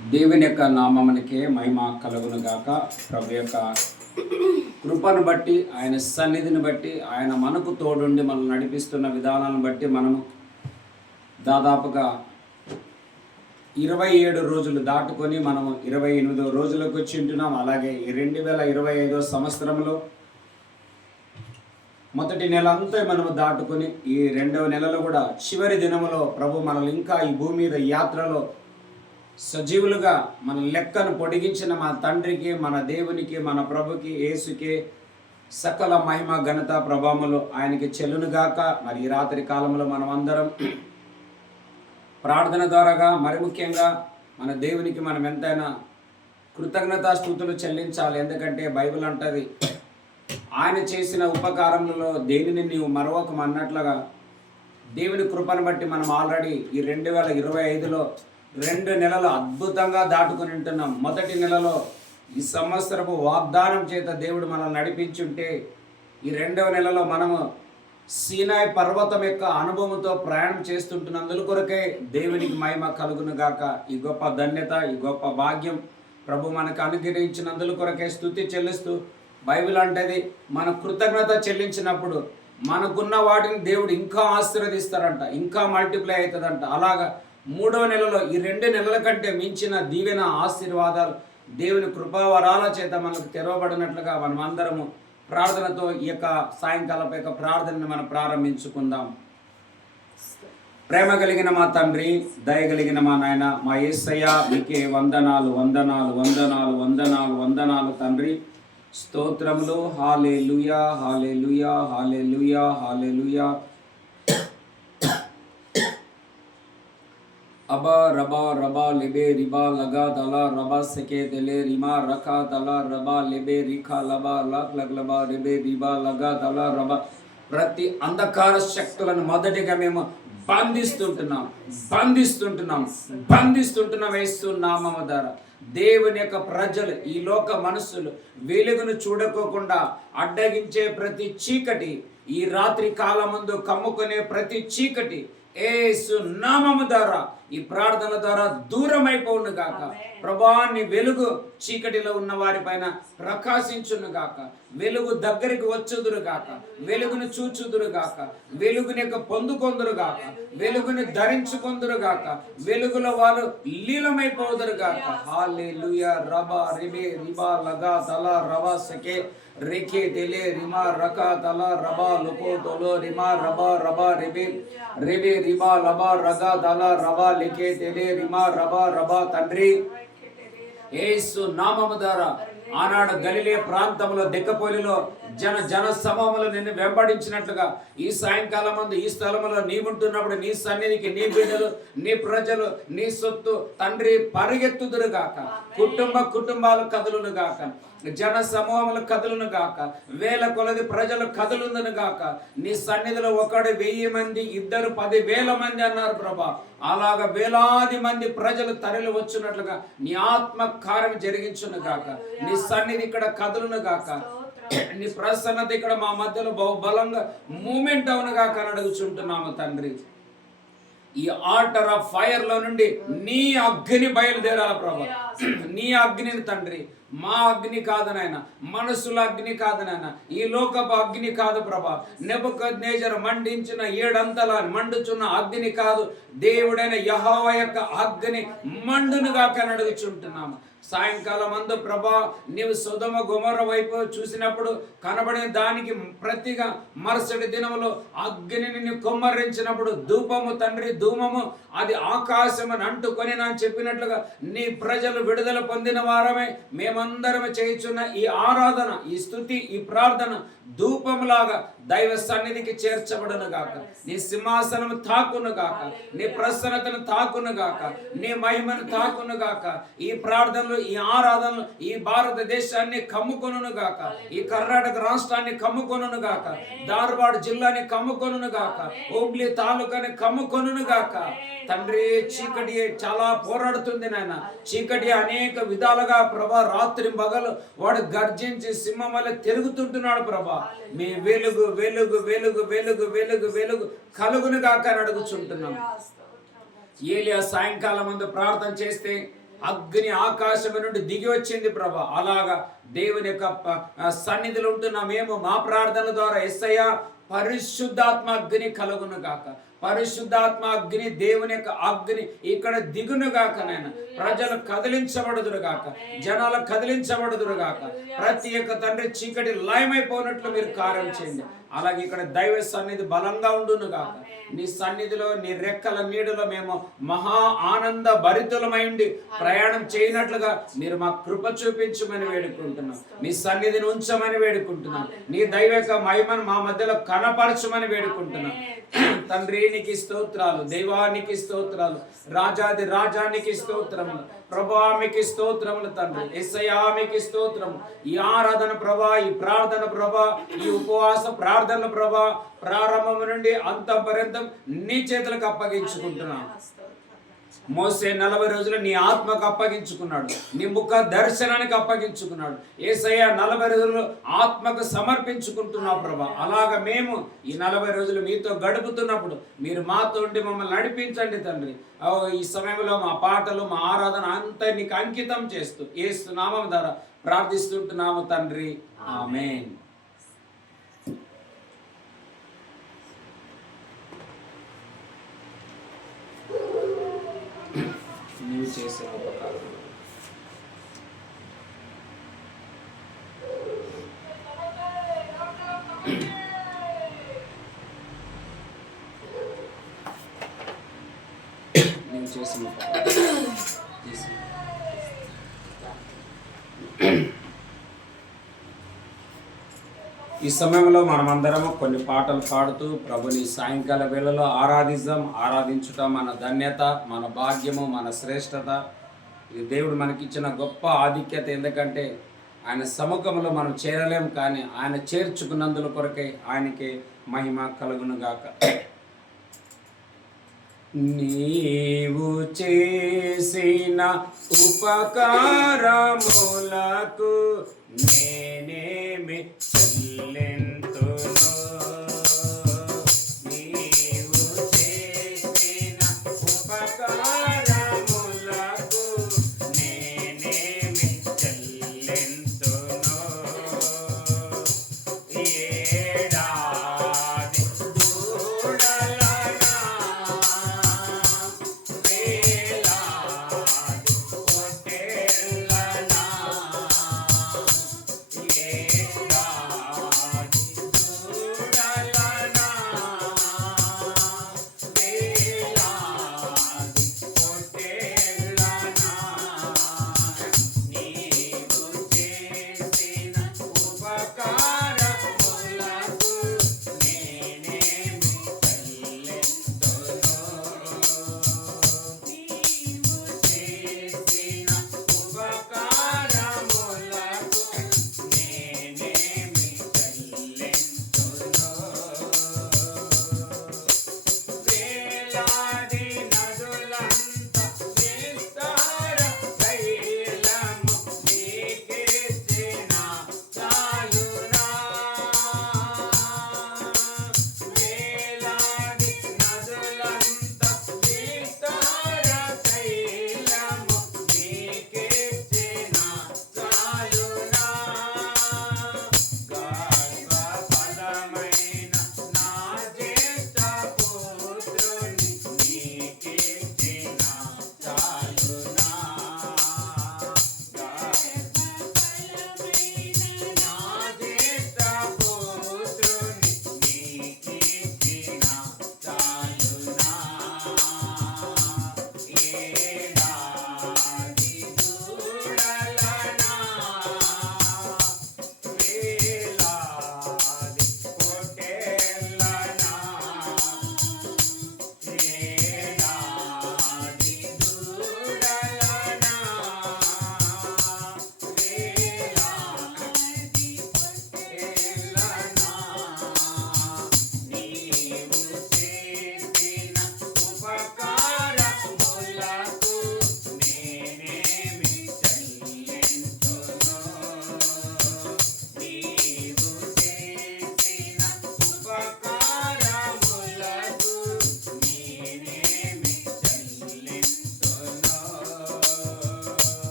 దేవుని యొక్క నామమునికే మహిమ కలుగును గాక. ప్రభు యొక్క కృపను బట్టి, ఆయన సన్నిధిని బట్టి, ఆయన మనకు తోడుండి మనం నడిపిస్తున్న విధానాలను బట్టి మనము దాదాపుగా 27 రోజులు దాటుకొని మనము 28వ రోజులకు వచ్చి ఉంటున్నాం. అలాగే ఈ 2025 సంవత్సరంలో మొదటి నెల అంతా మనము దాటుకొని ఈ 2వ నెలలో కూడా చివరి దినములో ప్రభు మనల్ని ఇంకా ఈ భూమి మీద యాత్రలో సజీవులుగా మన లెక్కను పొడిగించిన మన తండ్రికి, మన దేవునికి, మన ప్రభుకి, యేసుకి సకల మహిమ ఘనత ప్రభావములు ఆయనకి చెల్లునుగాక. మరి ఈ రాత్రి కాలంలో మనం అందరం ప్రార్థన ద్వారాగా మరి ముఖ్యంగా మన దేవునికి మనం ఎంతైనా కృతజ్ఞతాస్తుతులు చెల్లించాలి. ఎందుకంటే బైబిల్ అంటది, ఆయన చేసిన ఉపకారములలో దేనిని నీవు మరొకమన్నట్లుగా దేవుని కృపను బట్టి మనం ఆల్రెడీ ఈ 2025లో 2 నెలలు అద్భుతంగా దాటుకుని ఉంటున్నాం. మొదటి నెలలో ఈ సంవత్సరపు వాగ్దానం చేత దేవుడు మనల్ని నడిపించుంటే, ఈ 2వ నెలలో మనము సీనాయి పర్వతం యొక్క అనుభవంతో ప్రయాణం చేస్తుంటున్నందుల కొరకే దేవునికి మహిమ కలుగును గాక. ఈ గొప్ప ధన్యత, ఈ గొప్ప భాగ్యం ప్రభు మనకు అనుగ్రహించినందుల కొరకే స్తుతి చెల్లిస్తూ, బైబిల్ అంటేది మన కృతజ్ఞత చెల్లించినప్పుడు మనకున్న వాటిని దేవుడు ఇంకా ఆశీర్వదిస్తారంట, ఇంకా మల్టిప్లై అవుతుందంట. అలాగా 3వ నెలలో ఈ 2 నెలల కంటే మించిన దీవెన ఆశీర్వాదాలు దేవుని కృపావరాల చేత మనకు తెరవబడినట్లుగా మనం అందరము ప్రార్థనతో ఈ యొక్క సాయంకాలపు యొక్క ప్రార్థనను మనం ప్రారంభించుకుందాం. ప్రేమ కలిగిన మా తండ్రి, దయ కలిగిన మా నాయన, మా యేసయ్య, మీకే వందనాలు వందనాలు వందనాలు వందనాలు వందనాలు తండ్రి. స్తోత్రములు. హల్లెలూయా హల్లెలూయా హల్లెలూయా హల్లెలూయా. अबा रबा रबा लेबे रिबा लगा दला रबा सके दले रिमा रखा दला रबा लेबे रिखा लबा लग लग लबा रेबे रिबा लगा दला रबा. ప్రతి అంధకార శక్తులను మొదటిగా మేము బంధిస్తుంటున్నాం యేసు నామము ద్వారా. దేవుని యొక్క ప్రజలు, ఈ లోక మనుషులు వెలుగును చూడకోకుండా అడ్డగించే ప్రతి చీకటి, ఈ రాత్రి కాలమందు కమ్ముకునే ప్రతి చీకటి యేసు నామము ద్వారా, ఈ ప్రార్థన ద్వారా దూరం అయిపోవును గాక. ప్రభాన్ని వెలుగు చీకటిలో ఉన్న వారి పైన ప్రకాశించును గాక. వెలుగు దగ్గరికి వచ్చుదురు గాక, వెలుగును చూచుదురు గాక, వెలుగుని యొక్క పొందుకొందురు గాక, వెలుగుని ధరించుకొందురు గాక, వెలుగులో వారు లీలమైపోదురు గాక. హల్లెలూయా. రబా రిబే రిబా లగా తలా రబా సకే రేఖే తెలే రిమా రకా తలా రబా లుకో తోలో రిమా రబా రబా రిబే రిబే రిబా లబా రగా తలా రబా లికే తెలే రిమా రబా రబా. తండ్రి యేసు నామము ద్వారా ఆనాడు గలిలే ప్రాంతంలో దెక్కపోలిలో జన సమూహములు నిన్ను వెంబడించినట్లుగా ఈ సాయంకాలం ముందు ఈ స్థలములో నీవుంటున్నప్పుడు నీ సన్నిధికి నీ బిడ్డలు, నీ ప్రజలు, నీ సొత్తు తండ్రి పరిగెత్తుదురు గాక. కుటుంబాలు కదులును గాక, జన సమూహములు కదులును గాక, వేల కొలది ప్రజలు కదులును గాక. నీ సన్నిధిలో ఒకడు 1000 మంది, 2 10,000 మంది అన్నారు ప్రభా. అలాగా వేలాది మంది ప్రజలు తరలి వచ్చినట్లుగా నీ ఆత్మ కార్యం జరిగించును గాక. నీ సన్నిధి ఇక్కడ కదులును గాక. నీ ప్రసన్నత ఇక్కడ మా మధ్యలో బహుబలంగా మూమెంట్ అవునుగా కనడుగుచుంటున్నాము తండ్రి. ఈ ఆల్టర్ ఆఫ్ ఫైర్ లో నుండి నీ అగ్ని బయలుదేరాల ప్రభా. నీ అగ్నిని తండ్రి, మా అగ్ని కాదు నాయన, మనసుల అగ్ని కాదు నాయన, ఈ లోకపు అగ్ని కాదు ప్రభా. నెబుకద్నెజరు మండించిన 7 అంతల మండుచున్న అగ్ని కాదు, దేవుడైన యెహోవా యొక్క అగ్ని మండునుగా కనడుగుచుంటున్నాము. సాయంకాలం అందు ప్రభా, నీవు సొదొమ గొమొర్రా వైపు చూసినప్పుడు కనబడిన దానికి ప్రతిగా మరుసటి దినములో అగ్నిని నీవు కుమ్మరించినప్పుడు ధూపము తండ్రి, ధూమము అది ఆకాశమని అంటుకొని నా చెప్పినట్లుగా నీ ప్రజలు విడుదల పొందిన వారమే మేమందరం చేయుచున్న ఈ ఆరాధన, ఈ స్తుతి, ఈ ప్రార్థన ధూపములాగా దైవ సన్నిధికి చేర్చబడును గాక. నీ సింహాసనము తాకును గాక, నీ ప్రసన్నతను తాకును గాక, నీ మహిమను తాకును గాక. ఈ ప్రార్థనలు, ఈ ఆరాధనలు ఈ భారతదేశాన్ని కమ్ముకొనును గాక, ఈ కర్ణాటక రాష్ట్రాన్ని కమ్ముకొనును గాక, ధార్వాడ్ జిల్లాని కమ్ముకొనును గాక, హుబ్లీ తాలూకాని కమ్ముకొనును గాక. తండ్రి, చీకటి చాలా పోరాడుతుంది నాయన. చీకటి అనేక విధాలుగా ప్రభా రాత్రి పగలు వాడు గర్జించి సింహం వల్ల తిరుగుతుంటున్నాడు ప్రభా. మీ వెలుగు వెలుగు వెలుగు వెలుగు వెలుగు వెలుగు కలుగును గాక అని అడుగుచుంటున్నాం. ఏలియా సాయంకాలం ముందు ప్రార్థన చేస్తే అగ్ని ఆకాశం నుండి దిగి వచ్చింది ప్రభా. అలాగా దేవుని యొక్క సన్నిధిలో ఉంటున్న మేము మా ప్రార్థన ద్వారా యేసయ్యా పరిశుద్ధాత్మ అగ్ని కలుగును గాక, పరిశుద్ధాత్మ అగ్ని, దేవుని యొక్క అగ్ని ఇక్కడ దిగును గాక నాయన. ప్రజలు కదిలించబడుదురు గాక, జనాలు కదిలించబడుదురు గాక. ప్రతి ఒక్క తండ్రి చీకటి లయమైపోయినట్లు మీరు కార్యం చేయండి. అలాగే ఇక్కడ దైవ సన్నిధి బలంగా ఉండును గాక. నీ సన్నిధిలో నీ రెక్కల నీడలో మేము మహా ఆనంద భరితులమైండి ప్రయాణం చేయనట్లుగా మీరు మా కృప చూపించమని వేడుకుంటున్నాం. మీ సన్నిధిని ఉంచమని వేడుకుంటున్నాం. నీ దైవిక మహిమను మా మధ్యలో కనపరచమని వేడుకుంటున్నాం. తండ్రి నీకు స్తోత్రాలు, దైవానికి స్తోత్రాలు, రాజాది రాజానికి స్తోత్రములు, ప్రభామికి స్తోత్రములు తండ్రి. యేసయ్యానికి స్తోత్రము. ఈ ఆరాధన ప్రభా, ఈ ప్రార్థన ప్రభా, ఈ ఉపవాస ప్రార్థన ప్రభా, ప్రారంభం నుండి అంతం పర్యంతం నీ చేతులకు అప్పగించుకుంటున్నాం. మోసే 40 రోజులు నీ ఆత్మకు అప్పగించుకున్నాడు, నీ ముఖ దర్శనానికి అప్పగించుకున్నాడు. యేసయ్య 40 రోజులు ఆత్మకు సమర్పించుకుంటున్నావు ప్రభా. అలాగా మేము ఈ 40 రోజులు మీతో గడుపుతున్నప్పుడు మీరు మాతో ఉండి మమ్మల్ని నడిపించండి తండ్రి. ఈ సమయంలో మా పాటలు, మా ఆరాధన అంతా నీకు అంకితం చేస్తూ యేసు నామం ద్వారా ప్రార్థిస్తుంటున్నాము తండ్రి. ఆమేన్. నీవు చేసిన ఉపకారం నీవు చేసిన ఈ సమయంలో మనమందరము కొన్ని పాటలు పాడుతూ ప్రభుని సాయంకాల వేళలో ఆరాధించుట మన ధన్యత, మన భాగ్యము, మన శ్రేష్టత. ఇది దేవుడు మనకిచ్చిన గొప్ప ఆధిక్యత. ఎందుకంటే ఆయన సముఖంలో మనం చేరలేము, కానీ ఆయన చేర్చుకున్నందుల కొరకే ఆయనకి మహిమ కలుగునుగాక. నీవు చేసిన ఉపకారములకు నేనేమి చెల్లింతును? నీవు చేసిన ఉపకారములకు నేనేమి చెల్లింతును? ఏడాది దూడలనా వేలాది పొట్టేళ్ళనా ఏడాది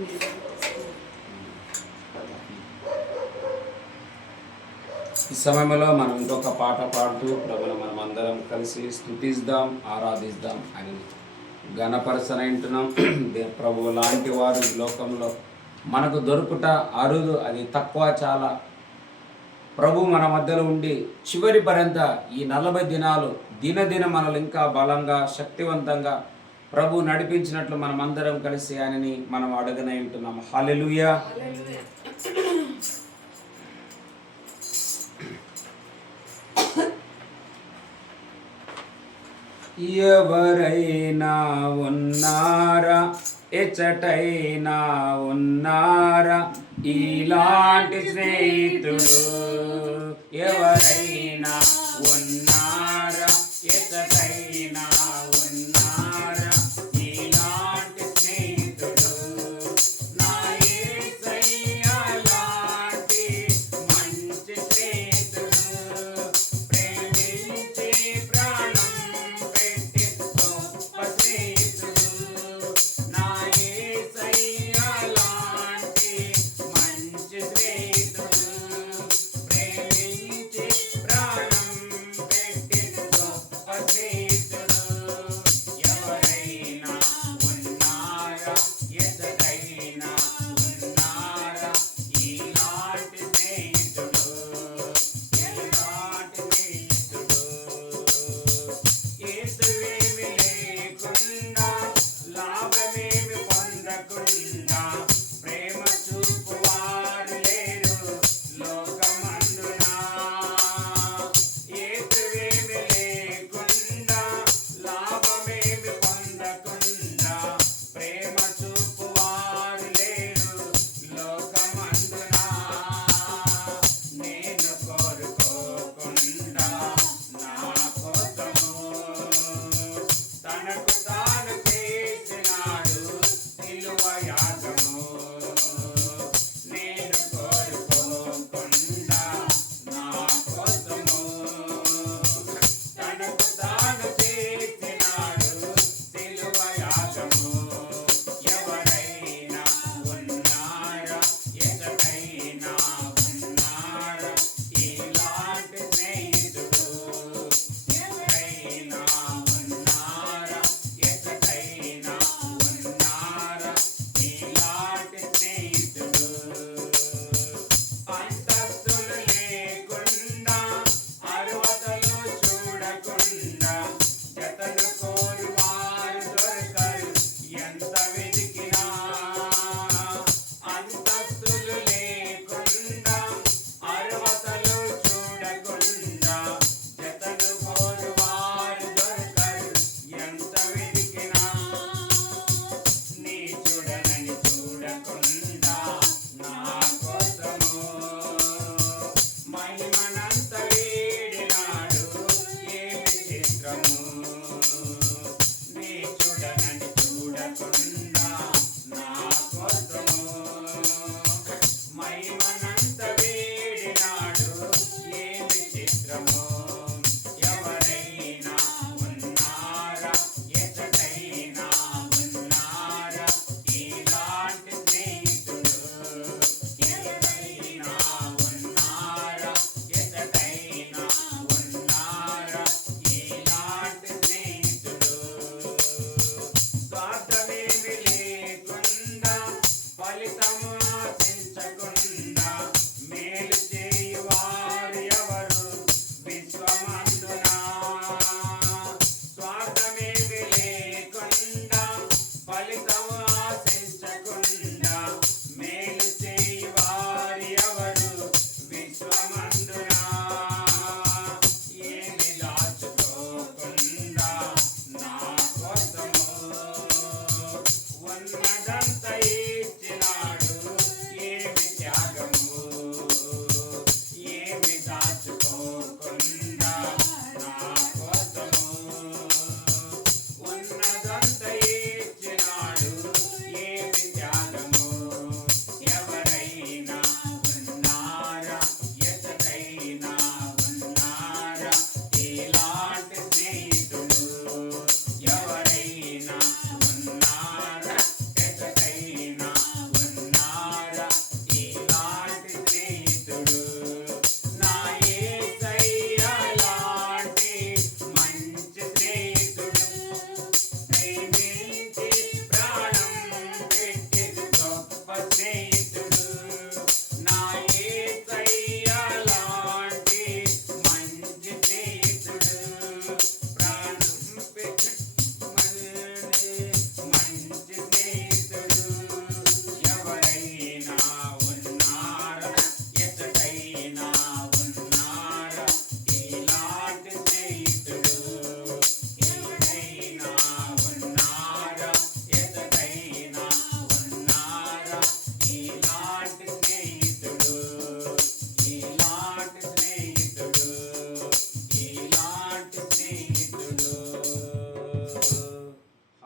ఈ సమయంలో మనం ఇంకొక పాట పాడుతూ ప్రభువును మనం అందరం కలిసి స్తుతిద్దాం, ఆరాధిద్దాం అని ఘనపరచనంటున్నాం. ప్రభువు లాంటి వారు ఈ లోకంలో మనకు దొరుకుట అరుదు, అది తక్కువ చాలా. ప్రభు మన మధ్యలో ఉండి చివరి పర్యంత ఈ 40 దినాలు దినదిన మనల్ని ఇంకా బలంగా శక్తివంతంగా ప్రభు నడిపించినట్లు మనం అందరం కలిసి ఆయనని మనం అడగనే ఉంటున్నాం. హల్లెలూయా. ఎవరైనా ఉన్నారా, ఎచ్చటైనా ఉన్నారా ఇలాంటి స్నేహితుడు? ఎవరైనా ఉన్నారా, ఎచ్చటైనా ఉన్నారా ఇలాంటి స్నేహితుడు? నా యేసయ్య లాంటి మంచి స్నేహితుడు, ప్రేమించి ప్రాణం పెట్టి గొప్ప స్నేహితుడు. నా యేసయ్య లాంటి మంచి స్నేహితుడు, ప్రేమించి ప్రాణం పెట్టి గొప్ప స్నేహితుడు.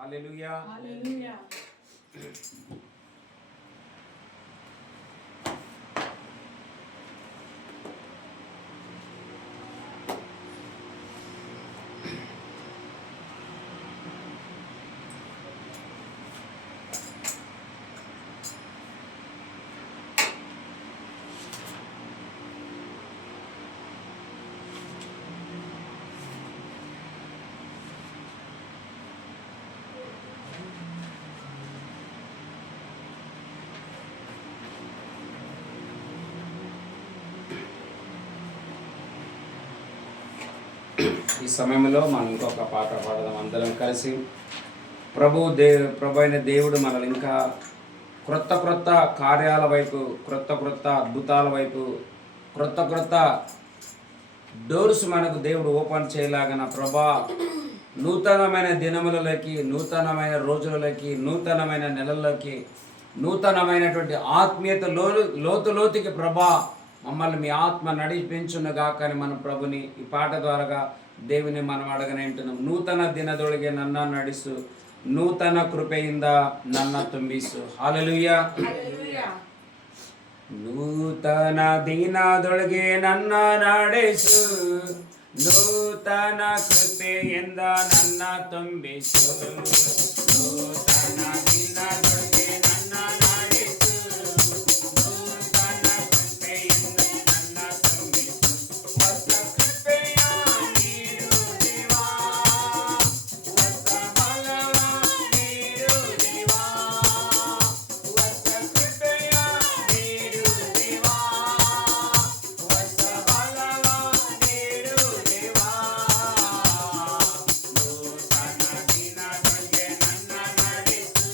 హల్లెలూయా. హల్లెలూయా. ఈ సమయంలో మనం ఇంకొక పాట పాడదాం అందరం కలిసి. ప్రభు అయిన దేవుడు మనల్ని ఇంకా క్రొత్త కార్యాల వైపు, క్రొత్త అద్భుతాల వైపు, క్రొత్త డోర్స్ మనకు దేవుడు ఓపెన్ చేయలాగన ప్రభా నూతనమైన దినములలోకి, నూతనమైన రోజులలోకి, నూతనమైన నెలల్లోకి, నూతనమైనటువంటి ఆత్మీయత లోతుకి ప్రభా మమ్మల్ని మీ ఆత్మ నడిపించునుగా. కానీ మన ప్రభుని ఈ పాట ద్వారా దేవుని మనం అడగనంటున్నాం. నూతನ ದಿನದೊಳಗೆ ನನ್ನ ನಡೆಸು, ನೂತನ ಕೃಪೆಯಿಂದ ನನ್ನ ತುಂಬಿಸು. ಹಲ್ಲೆಲೂಯಾ. ನೂತನ ದಿನದೊಳಗೆ ನನ್ನ ನಡೆಸು, ನೂತನ ಕೃಪೆಯಿಂದ ನನ್ನ ತುಂಬಿಸು. ನೂತನ ದಿನದೊಳಗೆ ನನ್ನ ನಡೆಸು, ನೂತನ ಕೃಪೆಯಿಂದ ನನ್ನ ತುಂಬಿಸು. ಹೊಸ ಕೃಪೆಯ ನೀಡು ದೇವಾ, ಹೊಸ ಬಲವ ನೀಡು ದೇವಾ, ಹೊಸ ಕೃಪೆಯ ನೀಡು ದೇವಾ, ಹೊಸ ಬಲವ ನೀಡು ದೇವಾ. ನೂತನ ದಿನದೊಳಗೆ ನನ್ನ ನಡೆಸು,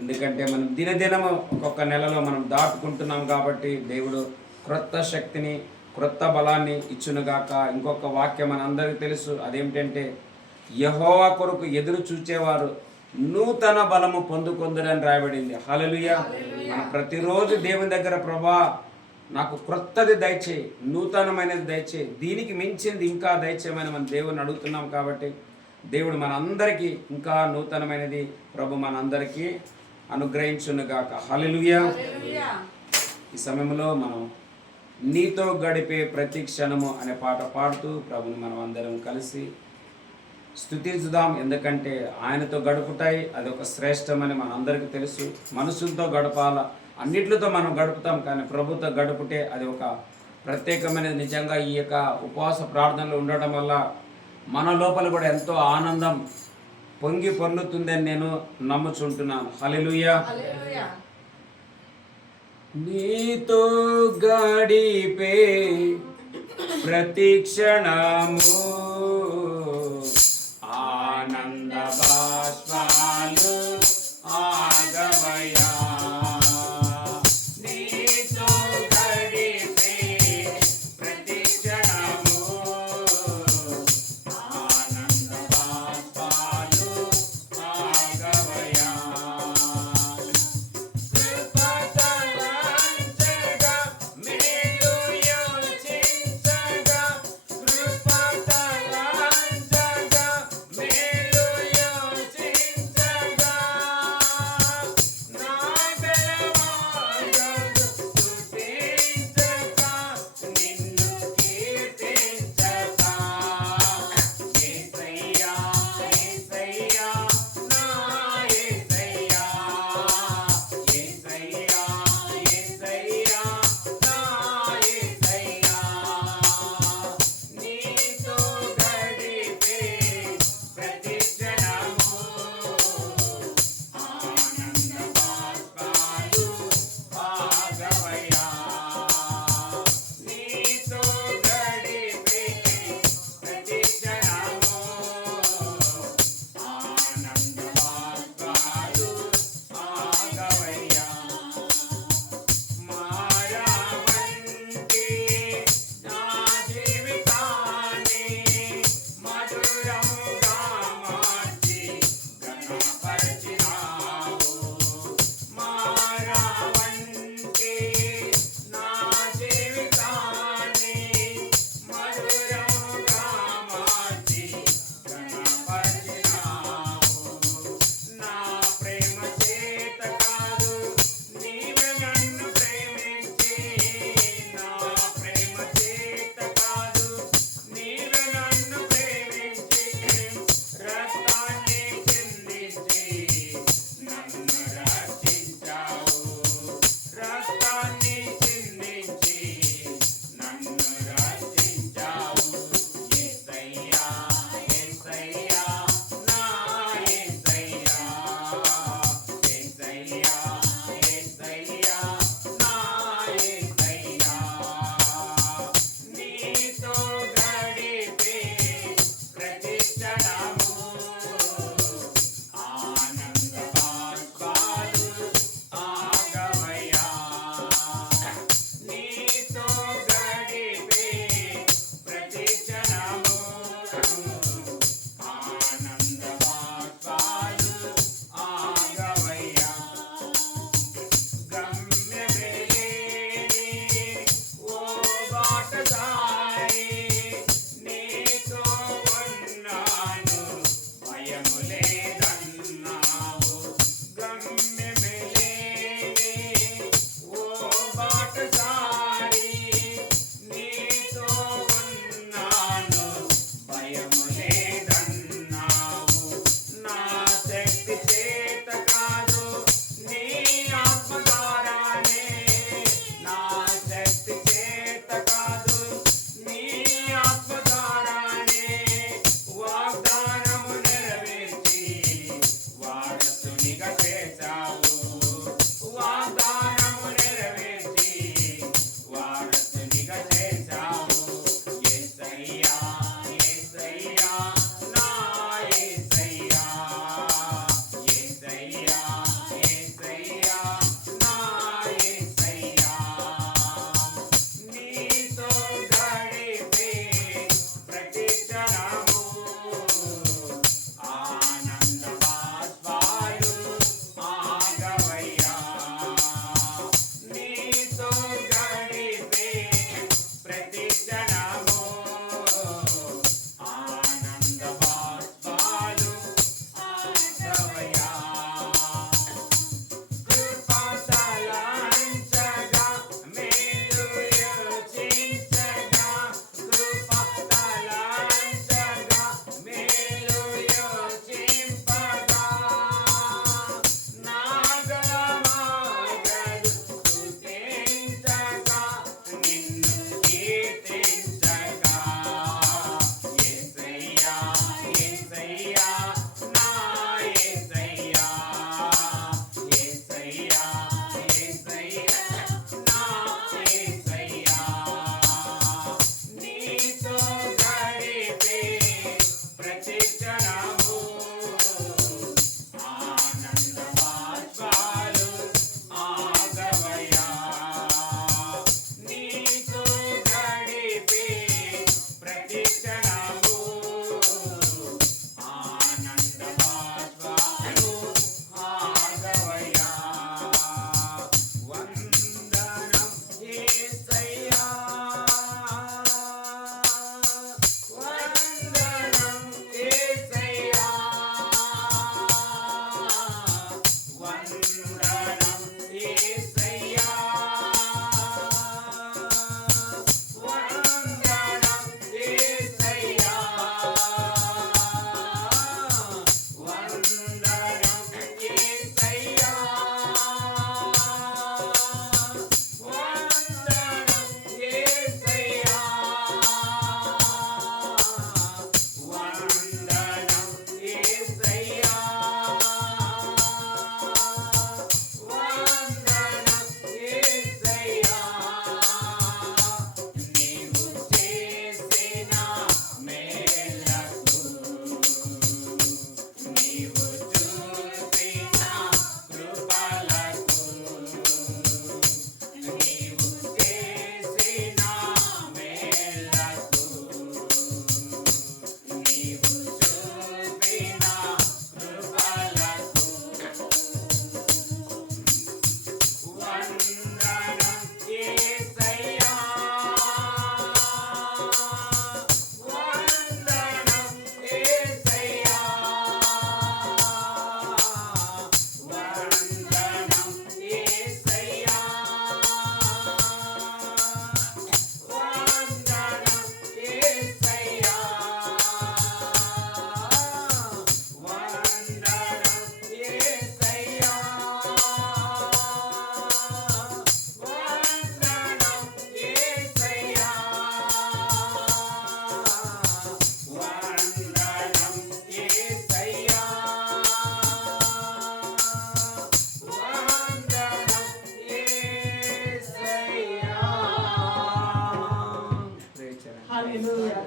ఎందుకంటే మనం దినదినము ఒక్కొక్క నెలలో మనం దాటుకుంటున్నాం కాబట్టి దేవుడు క్రొత్త శక్తిని క్రొత్త బలాన్ని ఇచ్చునుగాక. ఇంకొక వాక్యం మనందరికీ తెలుసు, అదేమిటంటే యెహోవా కొరకు ఎదురు చూచేవారు నూతన బలము పొందుకొందురని రాయబడింది. హల్లెలూయా. మనం ప్రతిరోజు దేవుని దగ్గర, ప్రభా నాకు క్రొత్తది దయచేయి, నూతనమైనది దయచేయి, దీనికి మించింది ఇంకా దయచేయమని మన దేవుని అడుగుతున్నాం. కాబట్టి దేవుడు మనందరికీ ఇంకా నూతనమైనది ప్రభు మనందరికీ అనుగ్రహించునుగాక. హల్లెలూయా. ఈ సమయంలో మనం నీతో గడిపే ప్రతి క్షణము అనే పాట పాడుతూ ప్రభుని మనం అందరం కలిసి స్తుతించుదాం. ఎందుకంటే ఆయనతో గడుపుతాయి అది ఒక శ్రేష్టమని మనందరికీ తెలుసు. మనుషులతో గడపాల, అన్నిట్లతో మనం గడుపుతాం, కానీ ప్రభుతో గడుపుటే అది ఒక ప్రత్యేకమైనది. నిజంగా ఈ యొక్క ఉపవాస ప్రార్థనలు ఉండడం వల్ల మన లోపల కూడా ఎంతో ఆనందం పొంగి పొర్లుతుందని నేను నమ్ముచుంటున్నాను. హల్లెలూయా. నీతో గడిపే ప్రతి క్షణము ఆనంద బాష్పాలు ఆగవయా. నీతో గడిపే ప్రతి క్షణము ఆనంద బాష్పాలు ఆగవయా. కృపతలంచగా మేలు యోచించగా, కృపతలంచగా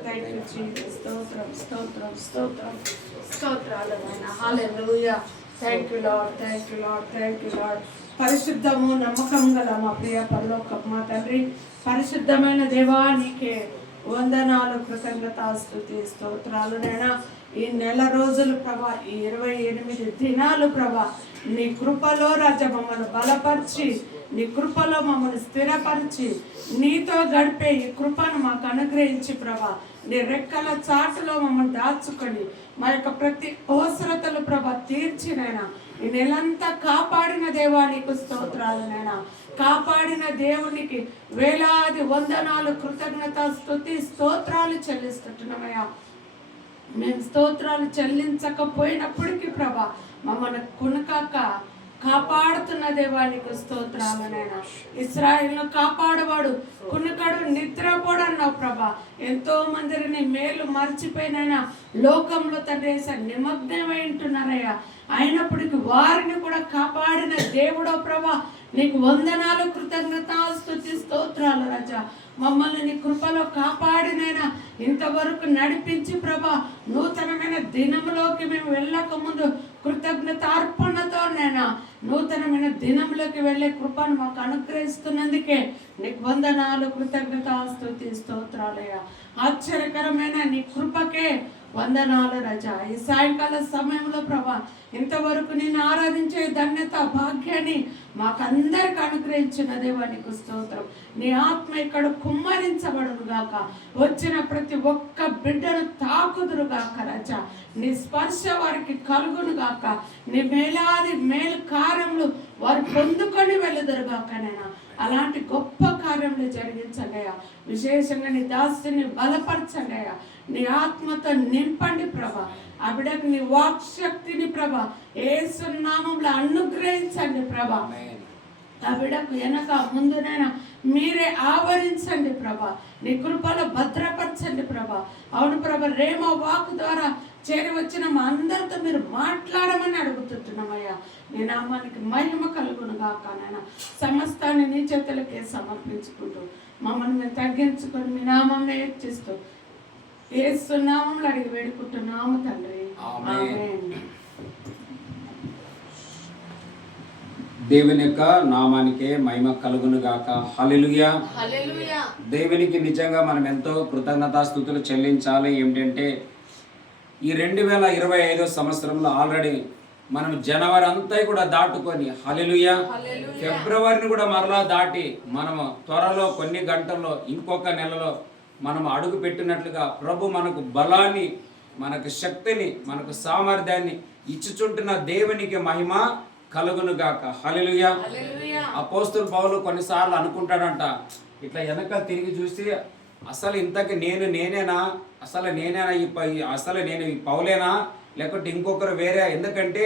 థ్యాంక్ యూ జీసస్. స్తోత్రం స్తోత్రం స్తోత్రం స్తోత్రాలు నాయన. హల్లెలూయా. Thank you lord, thank you lord, thank you lord. పరిశుద్ధము నమ్మకం గల మా ప్రియ పరలోకపు మా తండ్రి, పరిశుద్ధమైన దేవా నీకే వందనాలు, కృతజ్ఞతాస్తుతి స్తోత్రాలు నైనా. ఈ నెల రోజులు ప్రభా, ఈ 28 దినాలు ప్రభా, నీ కృపలో రాజా మమ్మల్ని బలపరిచి, నీ కృపలో మమ్మల్ని స్థిరపరిచి, నీతో గడిపే ఈ కృపను మాకు అనుగ్రహించి ప్రభా, నీ రెక్కల చాటులో మమ్మల్ని దాచుకొని మా యొక్క ప్రతి అవసరతలు ప్రభా తీర్చినైనా ఈ నెలంతా కాపాడిన దేవా నీకు స్తోత్రాలు నైనా. కాపాడిన దేవునికి వేలాది వందనాలు, కృతజ్ఞత స్తుతి స్తోత్రాలు చెల్లిస్తున్నామయ్యా. మేము స్తోత్రాలు చెల్లించకపోయినప్పటికీ ప్రభా మమ్మల్ని కునకాక కాపాడుతున్న దేవానికి స్తోత్రాలనైనా. ఇశ్రాయేలును కాపాడువాడు కునుకడు నిద్రపోడు అన్నావు ప్రభా. ఎంతో మందిని మేలు మర్చిపోయినైనా లోకంలో తండ్రి నిమగ్నమై ఉంటున్నారయ్యా. అయినప్పటికీ వారిని కూడా కాపాడిన దేవుడో ప్రభా నీకు వందనాలు, కృతజ్ఞత స్తుతి స్తోత్రాలు రాజా. మమ్మల్ని నీ కృపలో కాపాడినైనా ఇంతవరకు నడిపించి ప్రభా నూతనమైన దినంలోకి మేము వెళ్ళక ముందు కృతజ్ఞత అర్పణతో నైనా నూతనమైన దినంలోకి వెళ్ళే కృపను మాకు అనుగ్రహిస్తున్నందుకే నీకు వందనాలు, కృతజ్ఞత స్తుతి స్తోత్రాలయ్యా. ఆశ్చర్యకరమైన నీ కృపకే వందనాలు రజా. ఈ సాయంకాల సమయంలో ప్రభా ఇంతవరకు నేను ఆరాధించే ధన్యత భాగ్యాన్ని మాకందరికి అనుగ్రహించిన దేవా నీకు స్తోత్రం. నీ ఆత్మ ఇక్కడ కుమ్మరించబడును గాక. వచ్చిన ప్రతి ఒక్క బిడ్డను తాకుదురు గాక రజా. నీ స్పర్శ వారికి కలుగును గాక. నీ మేలాది మేలు కార్యములు వారు పొందుకొని వెళ్ళదురు గాక నైనా. అలాంటి గొప్ప కార్యములు జరిగించండి అయ్యా. విశేషంగా నీ దాసుని బలపరచండి అయ్యా. నీ ఆత్మతో నింపండి ప్రభా. ఆ బిడ్డకు నీ వాక్ శక్తిని ప్రభా యేసు నామములో అనుగ్రహించండి ప్రభా. ఆ బిడ్డకు వెనక ముందునైనా మీరే ఆవరించండి ప్రభా. నీ కృపలో భద్రపరచండి ప్రభా. అవును ప్రభా, రేమో వాక్ ద్వారా చేరి వచ్చిన మా అందరితో మీరు మాట్లాడమని అడుగుతున్నామయ్యా. నీ నామానికి మహిమ కలుగును గాక నాయన. సమస్తాన్ని నీ చేతులకే సమర్పించుకుంటూ మమ్మల్ని మేము తగ్గించుకొని మీ నామం హెచ్చిస్తూ యేసు నామములో అడిగి వేడుకుంటున్నాము తండ్రి. ఆమేన్. దేవుని యొక్క నామానికే మహిమ కలుగును గాక. హల్లెలూయా. హల్లెలూయా. దేవునికి నిజంగా మనం ఎంతో కృతజ్ఞతాస్తుతులు చెల్లించాలి. ఏమిటంటే ఈ 2025 సంవత్సరంలో ఆల్రెడీ మనం జనవరి అంతా కూడా దాటుకొని హల్లెలూయా ఫిబ్రవరిని కూడా మరలా దాటి మనము త్వరలో కొన్ని గంటల్లో ఇంకొక నెలలో మనం అడుగు పెట్టినట్లుగా ప్రభు మనకు బలాన్ని, మనకు శక్తిని, మనకు సామర్థ్యాన్ని ఇచ్చుచుంటున్న దేవునికి మహిమ కలుగును గాక. హల్లెలూయా. అపోస్తలుడు పౌలు కొన్నిసార్లు అనుకుంటాడంట, ఇట్లా వెనక తిరిగి చూసి అసలు ఇంతకి నేనేనా, అసలు నేను ఈ పౌలేనా లేకపోతే ఇంకొకరు వేరే. ఎందుకంటే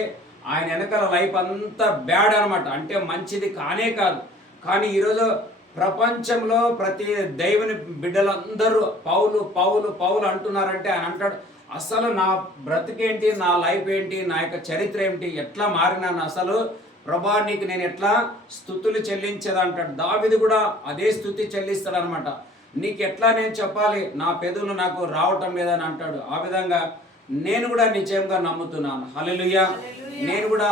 ఆయన వెనకాల లైఫ్ అంతా బ్యాడ్ అనమాట, అంటే మంచిది కానే కాదు. కానీ ఈరోజు ప్రపంచంలో ప్రతి దైవుని బిడ్డలందరూ పౌలు పౌలు పౌలు అంటున్నారంటే ఆయన అంటాడు, అసలు నా బ్రతికేంటి, నా లైఫ్ ఏంటి, నా యొక్క చరిత్ర ఏమిటి, ఎట్లా మారినాను, అసలు ప్రభా నీకు నేను ఎట్లా స్తుతులు చెల్లించేదంటాడు. దావీదు కూడా అదే స్తుతి చెల్లిస్తాడు అనమాట. నీకు ఎట్లా నేను చెప్పాలి, నా పెదవులు నాకు రావటం లేదని అంటాడు. ఆ విధంగా నేను కూడా నిశ్చయంగా నమ్ముతున్నాను. హల్లెలూయా. నేను కూడా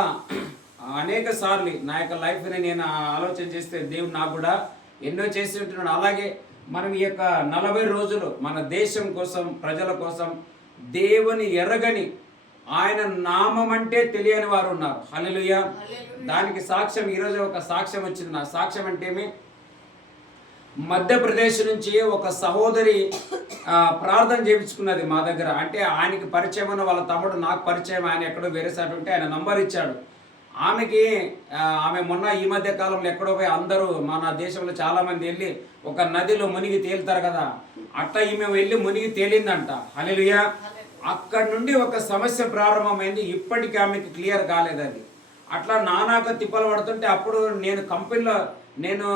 అనేక సార్లు నా యొక్క లైఫ్ని నేను ఆలోచన చేస్తే దేవుడు నాకు కూడా ఎన్నో చేసి ఉంటున్నాడు. అలాగే మనం ఈ యొక్క 40 రోజులు మన దేశం కోసం, ప్రజల కోసం దేవుని ఎరగని, ఆయన నామం అంటే తెలియని వారు ఉన్నారు. హల్లెలూయా. దానికి సాక్ష్యం ఈరోజు ఒక సాక్ష్యం వచ్చింది. నా సాక్ష్యం అంటే మధ్యప్రదేశ్ నుంచి ఒక సహోదరి ప్రార్థన చేయించుకున్నది మా దగ్గర. అంటే ఆయనకి పరిచయం ఉన్న వాళ్ళ తమ్ముడు నాకు పరిచయం, ఆయన ఎక్కడో వేరే సార్ ఉంటే ఆయన నంబర్ ఇచ్చాడు. ఆమె మొన్న ఈ మధ్య కాలంలో ఎక్కడో పోయి అందరూ మన దేశంలో చాలామంది వెళ్ళి ఒక నదిలో మునిగి తేలుతారు కదా, అట్లా ఈమె వెళ్ళి మునిగి తేలిందంట. హల్లెలూయా. అక్కడ నుండి ఒక సమస్య ప్రారంభమైంది. ఇప్పటికీ ఆమెకి క్లియర్ కాలేదు అది. అట్లా నానాక తిప్పలు పడుతుంటే అప్పుడు నేను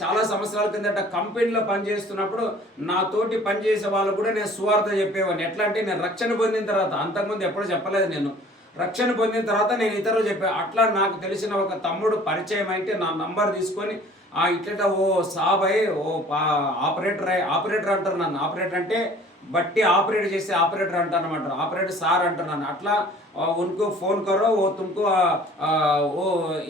చాలా సంవత్సరాల కిందట కంపెనీలో పనిచేస్తున్నప్పుడు నా తోటి పనిచేసే వాళ్ళు కూడా నేను సువార్త చెప్పేవాడిని. ఎట్లా అంటే నేను రక్షణ పొందిన తర్వాత, అంతకుముందు ఎప్పుడు చెప్పలేదు, నేను రక్షణ పొందిన తర్వాత నేను ఇతరులు చెప్పాను. అట్లా నాకు తెలిసిన ఒక తమ్ముడు పరిచయం అయితే నా నంబర్ తీసుకొని ఇట్లా ఓ సాబ్ అయ్యి ఆపరేటర్ అంటారు నన్ను. ఆపరేటర్ అంటే బట్టి ఆపరేట్ చేసే ఆపరేటర్ అంటానమాట, ఆపరేటర్ సార్ అంటున్నాను. అట్లా ఉनको ఫోన్ కరో ఓ తుమ్కో ఓ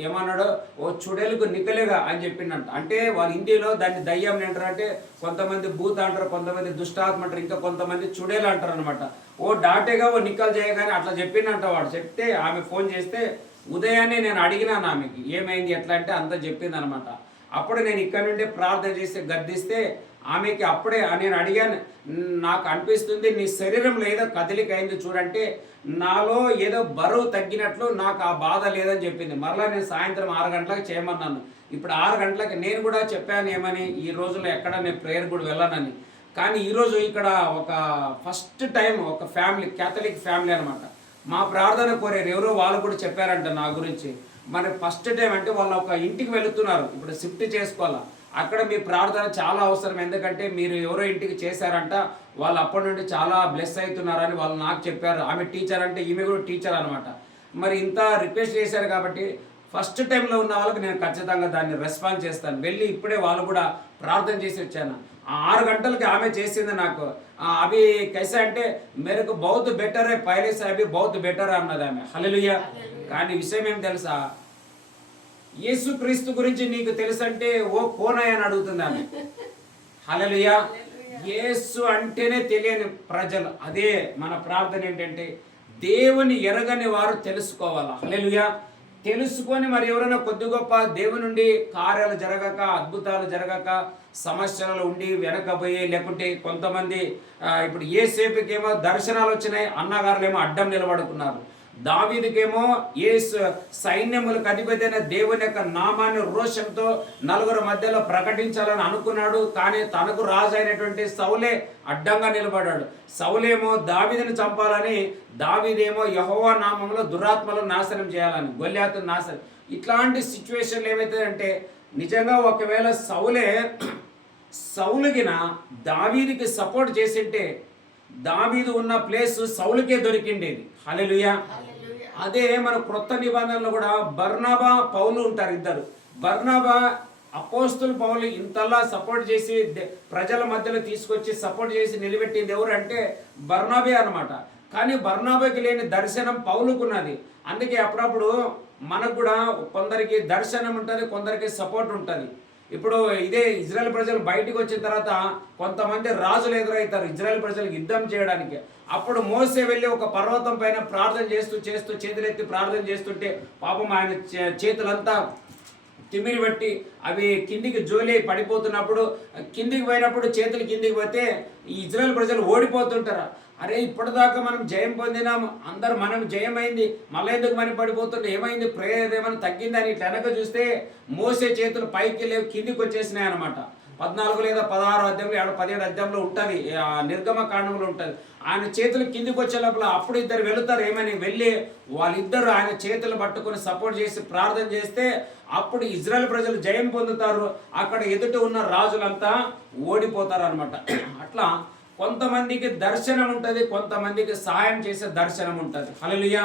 ఏమన్నాడు, ఓ చుడేలకు నికలేగా అని చెప్పిండంట. అంటే వాళ్ళు హిందీలో దాన్ని దయ్యం అంటారు, అంటే కొంతమంది భూత అంటారు, కొంతమంది దుష్టాత్మ అంటారు, ఇంకా కొంతమంది చుడేలు అంటారు అనమాట. ఓ డాటేగా ఓ నిక్కలు చేయగానే అట్లా చెప్పిండంట వాడు. చెప్తే ఆమె ఫోన్ చేస్తే ఉదయాన్నే నేను అడిగినాను ఆమెకి ఏమైంది ఎట్లా అంటే అంతా చెప్పింది అనమాట. అప్పుడు నేను ఇక్కడ నుండి ప్రార్థన చేసి గద్దిస్తే ఆమెకి అప్పుడే నేను అడిగాను, నాకు అనిపిస్తుంది నీ శరీరంలో ఏదో కదలిక అయింది చూడంటే నాలో ఏదో బరువు తగ్గినట్లు నాకు ఆ బాధ లేదని చెప్పింది. మరలా నేను సాయంత్రం 6 గంటలకు చేయమన్నాను. ఇప్పుడు 6 గంటలకు నేను కూడా చెప్పాను ఏమని, ఈ రోజుల్లో ఎక్కడ నేను ప్రేయర్ కూడా వెళ్ళానని. కానీ ఈరోజు ఇక్కడ ఒక ఫస్ట్ టైం ఒక ఫ్యామిలీ, క్యాథలిక్ ఫ్యామిలీ అనమాట, మా ప్రార్థన కోరారు. ఎవరో వాళ్ళు కూడా చెప్పారంట నా గురించి. మరి ఫస్ట్ టైం అంటే వాళ్ళు ఒక ఇంటికి వెళుతున్నారు, ఇప్పుడు షిఫ్ట్ చేసుకోవాలా. అక్కడ మీ ప్రార్థన చాలా అవసరం, ఎందుకంటే మీరు ఎవరో ఇంటికి చేశారంట, వాళ్ళు అప్పటి నుండి చాలా బ్లెస్ అవుతున్నారని వాళ్ళు నాకు చెప్పారు. ఆమె టీచర్ అంటే ఈమె కూడా టీచర్ అనమాట. మరి ఇంత రిక్వెస్ట్ చేశారు కాబట్టి ఫస్ట్ టైంలో ఉన్న వాళ్ళకి నేను ఖచ్చితంగా దాన్ని రెస్పాన్స్ చేస్తాను. వెళ్ళి ఇప్పుడే వాళ్ళు కూడా ప్రార్థన చేసి వచ్చాను. 6 గంటలకి ఆమె చేసింది నాకు. అవి కైసా అంటే మేరకు బౌత్ బెటర్ పైలే అవి బౌత్ బెటర్ అన్నది ఆమె. హల్లెలూయా. కానీ విషయం ఏం తెలుసా, యేసు క్రీస్తు గురించి నీకు తెలుసంటే ఓ కోనయ్య అని అడుగుతుంది ఆమె. హల్లెలూయా. యేసు అంటేనే తెలియని ప్రజలు. అదే మన ప్రార్థన ఏంటంటే దేవుని ఎరగని వారు తెలుసుకోవాలా. హల్లెలూయా. తెలుసుకొని మరి ఎవరైనా కొద్ది గొప్ప దేవుని నుండి కార్యాలు జరగక, అద్భుతాలు జరగక, సమస్యలు ఉండి వెనకపోయి, లేకుంటే కొంతమంది ఇప్పుడు ఏసేపుకేమో దర్శనాలు వచ్చినాయి, అన్నగారులేమో అడ్డం నిలబడుకున్నారు. దావీదుకేమో సైన్యములకు అధిపతి అయిన దేవుని యొక్క నామాన్ని రోషంతో నలుగురు మధ్యలో ప్రకటించాలని అనుకున్నాడు. కానీ తనకు రాజు అయినటువంటి సౌలే అడ్డంగా నిలబడ్డాడు. సౌలేమో దావీదుని చంపాలని, దావీదేమో యెహోవా నామంలో దురాత్మలను నాశనం చేయాలని, గొల్యాతును నాశనం. ఇట్లాంటి సిచ్యువేషన్లు ఏమవుతాయంటే నిజంగా ఒకవేళ సౌలుగిన దావీదుకి సపోర్ట్ చేసింటే దావీదు ఉన్న ప్లేస్ సౌలుకే దొరికిండేది. హల్లెలూయా. అదే మన క్రొత్త నిబంధనలో కూడా బర్నబా పౌలు ఉంటారు, ఇద్దరు. బర్నబా అపోస్తులు పౌలు ఇంతలా సపోర్ట్ చేసి ప్రజల మధ్యలో తీసుకొచ్చి సపోర్ట్ చేసి నిలబెట్టింది ఎవరు అంటే బర్నబే అనమాట. కానీ బర్నబాకి లేని దర్శనం పౌలుకున్నది. అందుకే అప్పుడప్పుడు మనకు కూడా కొందరికి దర్శనం ఉంటుంది, కొందరికి సపోర్ట్ ఉంటుంది. ఇప్పుడు ఇదే ఇజ్రాయెల్ ప్రజలు బయటికి వచ్చిన తర్వాత కొంతమంది రాజులు ఎదురవుతారు ఇజ్రాయెల్ ప్రజలకు యుద్ధం చేయడానికి. అప్పుడు మోసే వెళ్ళి ఒక పర్వతం పైన ప్రార్థన చేస్తూ చేతులెత్తి ప్రార్థన చేస్తుంటే పాపం ఆయన చేతులంతా తిమిరి బట్టి అవి కిందికి జోలి పడిపోతున్నప్పుడు, కిందికి పోయినప్పుడు చేతులు కిందికి పోతే ఈ ఇజ్రాయెల్ ప్రజలు ఓడిపోతుంటారు. అరే ఇప్పటిదాకా మనం జయం పొందినాం, అందరు మనం జయమైంది, మళ్ళీ ఎందుకు మనం పడిపోతుంటే ఏమైంది, ప్రేయర్ ఏమైనా తగ్గిందని ఇట్లా వెనక చూస్తే మోసే చేతులు పైకి లేవు, కిందికి వచ్చేసినాయి అనమాట. 14 లేదా 16 అధ్యాయంలో 17 అధ్యాయంలో ఉంటుంది, నిర్గమ కాండంలో ఉంటుంది. ఆయన చేతులు కిందికి వచ్చే లోపల అప్పుడు ఇద్దరు వెళుతారు. ఏమని వెళ్ళి వాళ్ళిద్దరు ఆయన చేతులు పట్టుకొని సపోర్ట్ చేసి ప్రార్థన చేస్తే అప్పుడు ఇజ్రాయెల్ ప్రజలు జయం పొందుతారు. అక్కడ ఎదుట ఉన్న రాజులంతా ఓడిపోతారు అనమాట. అట్లా కొంతమందికి దర్శనం ఉంటుంది, కొంతమందికి సహాయం చేసే దర్శనం ఉంటుంది. హల్లెలూయా.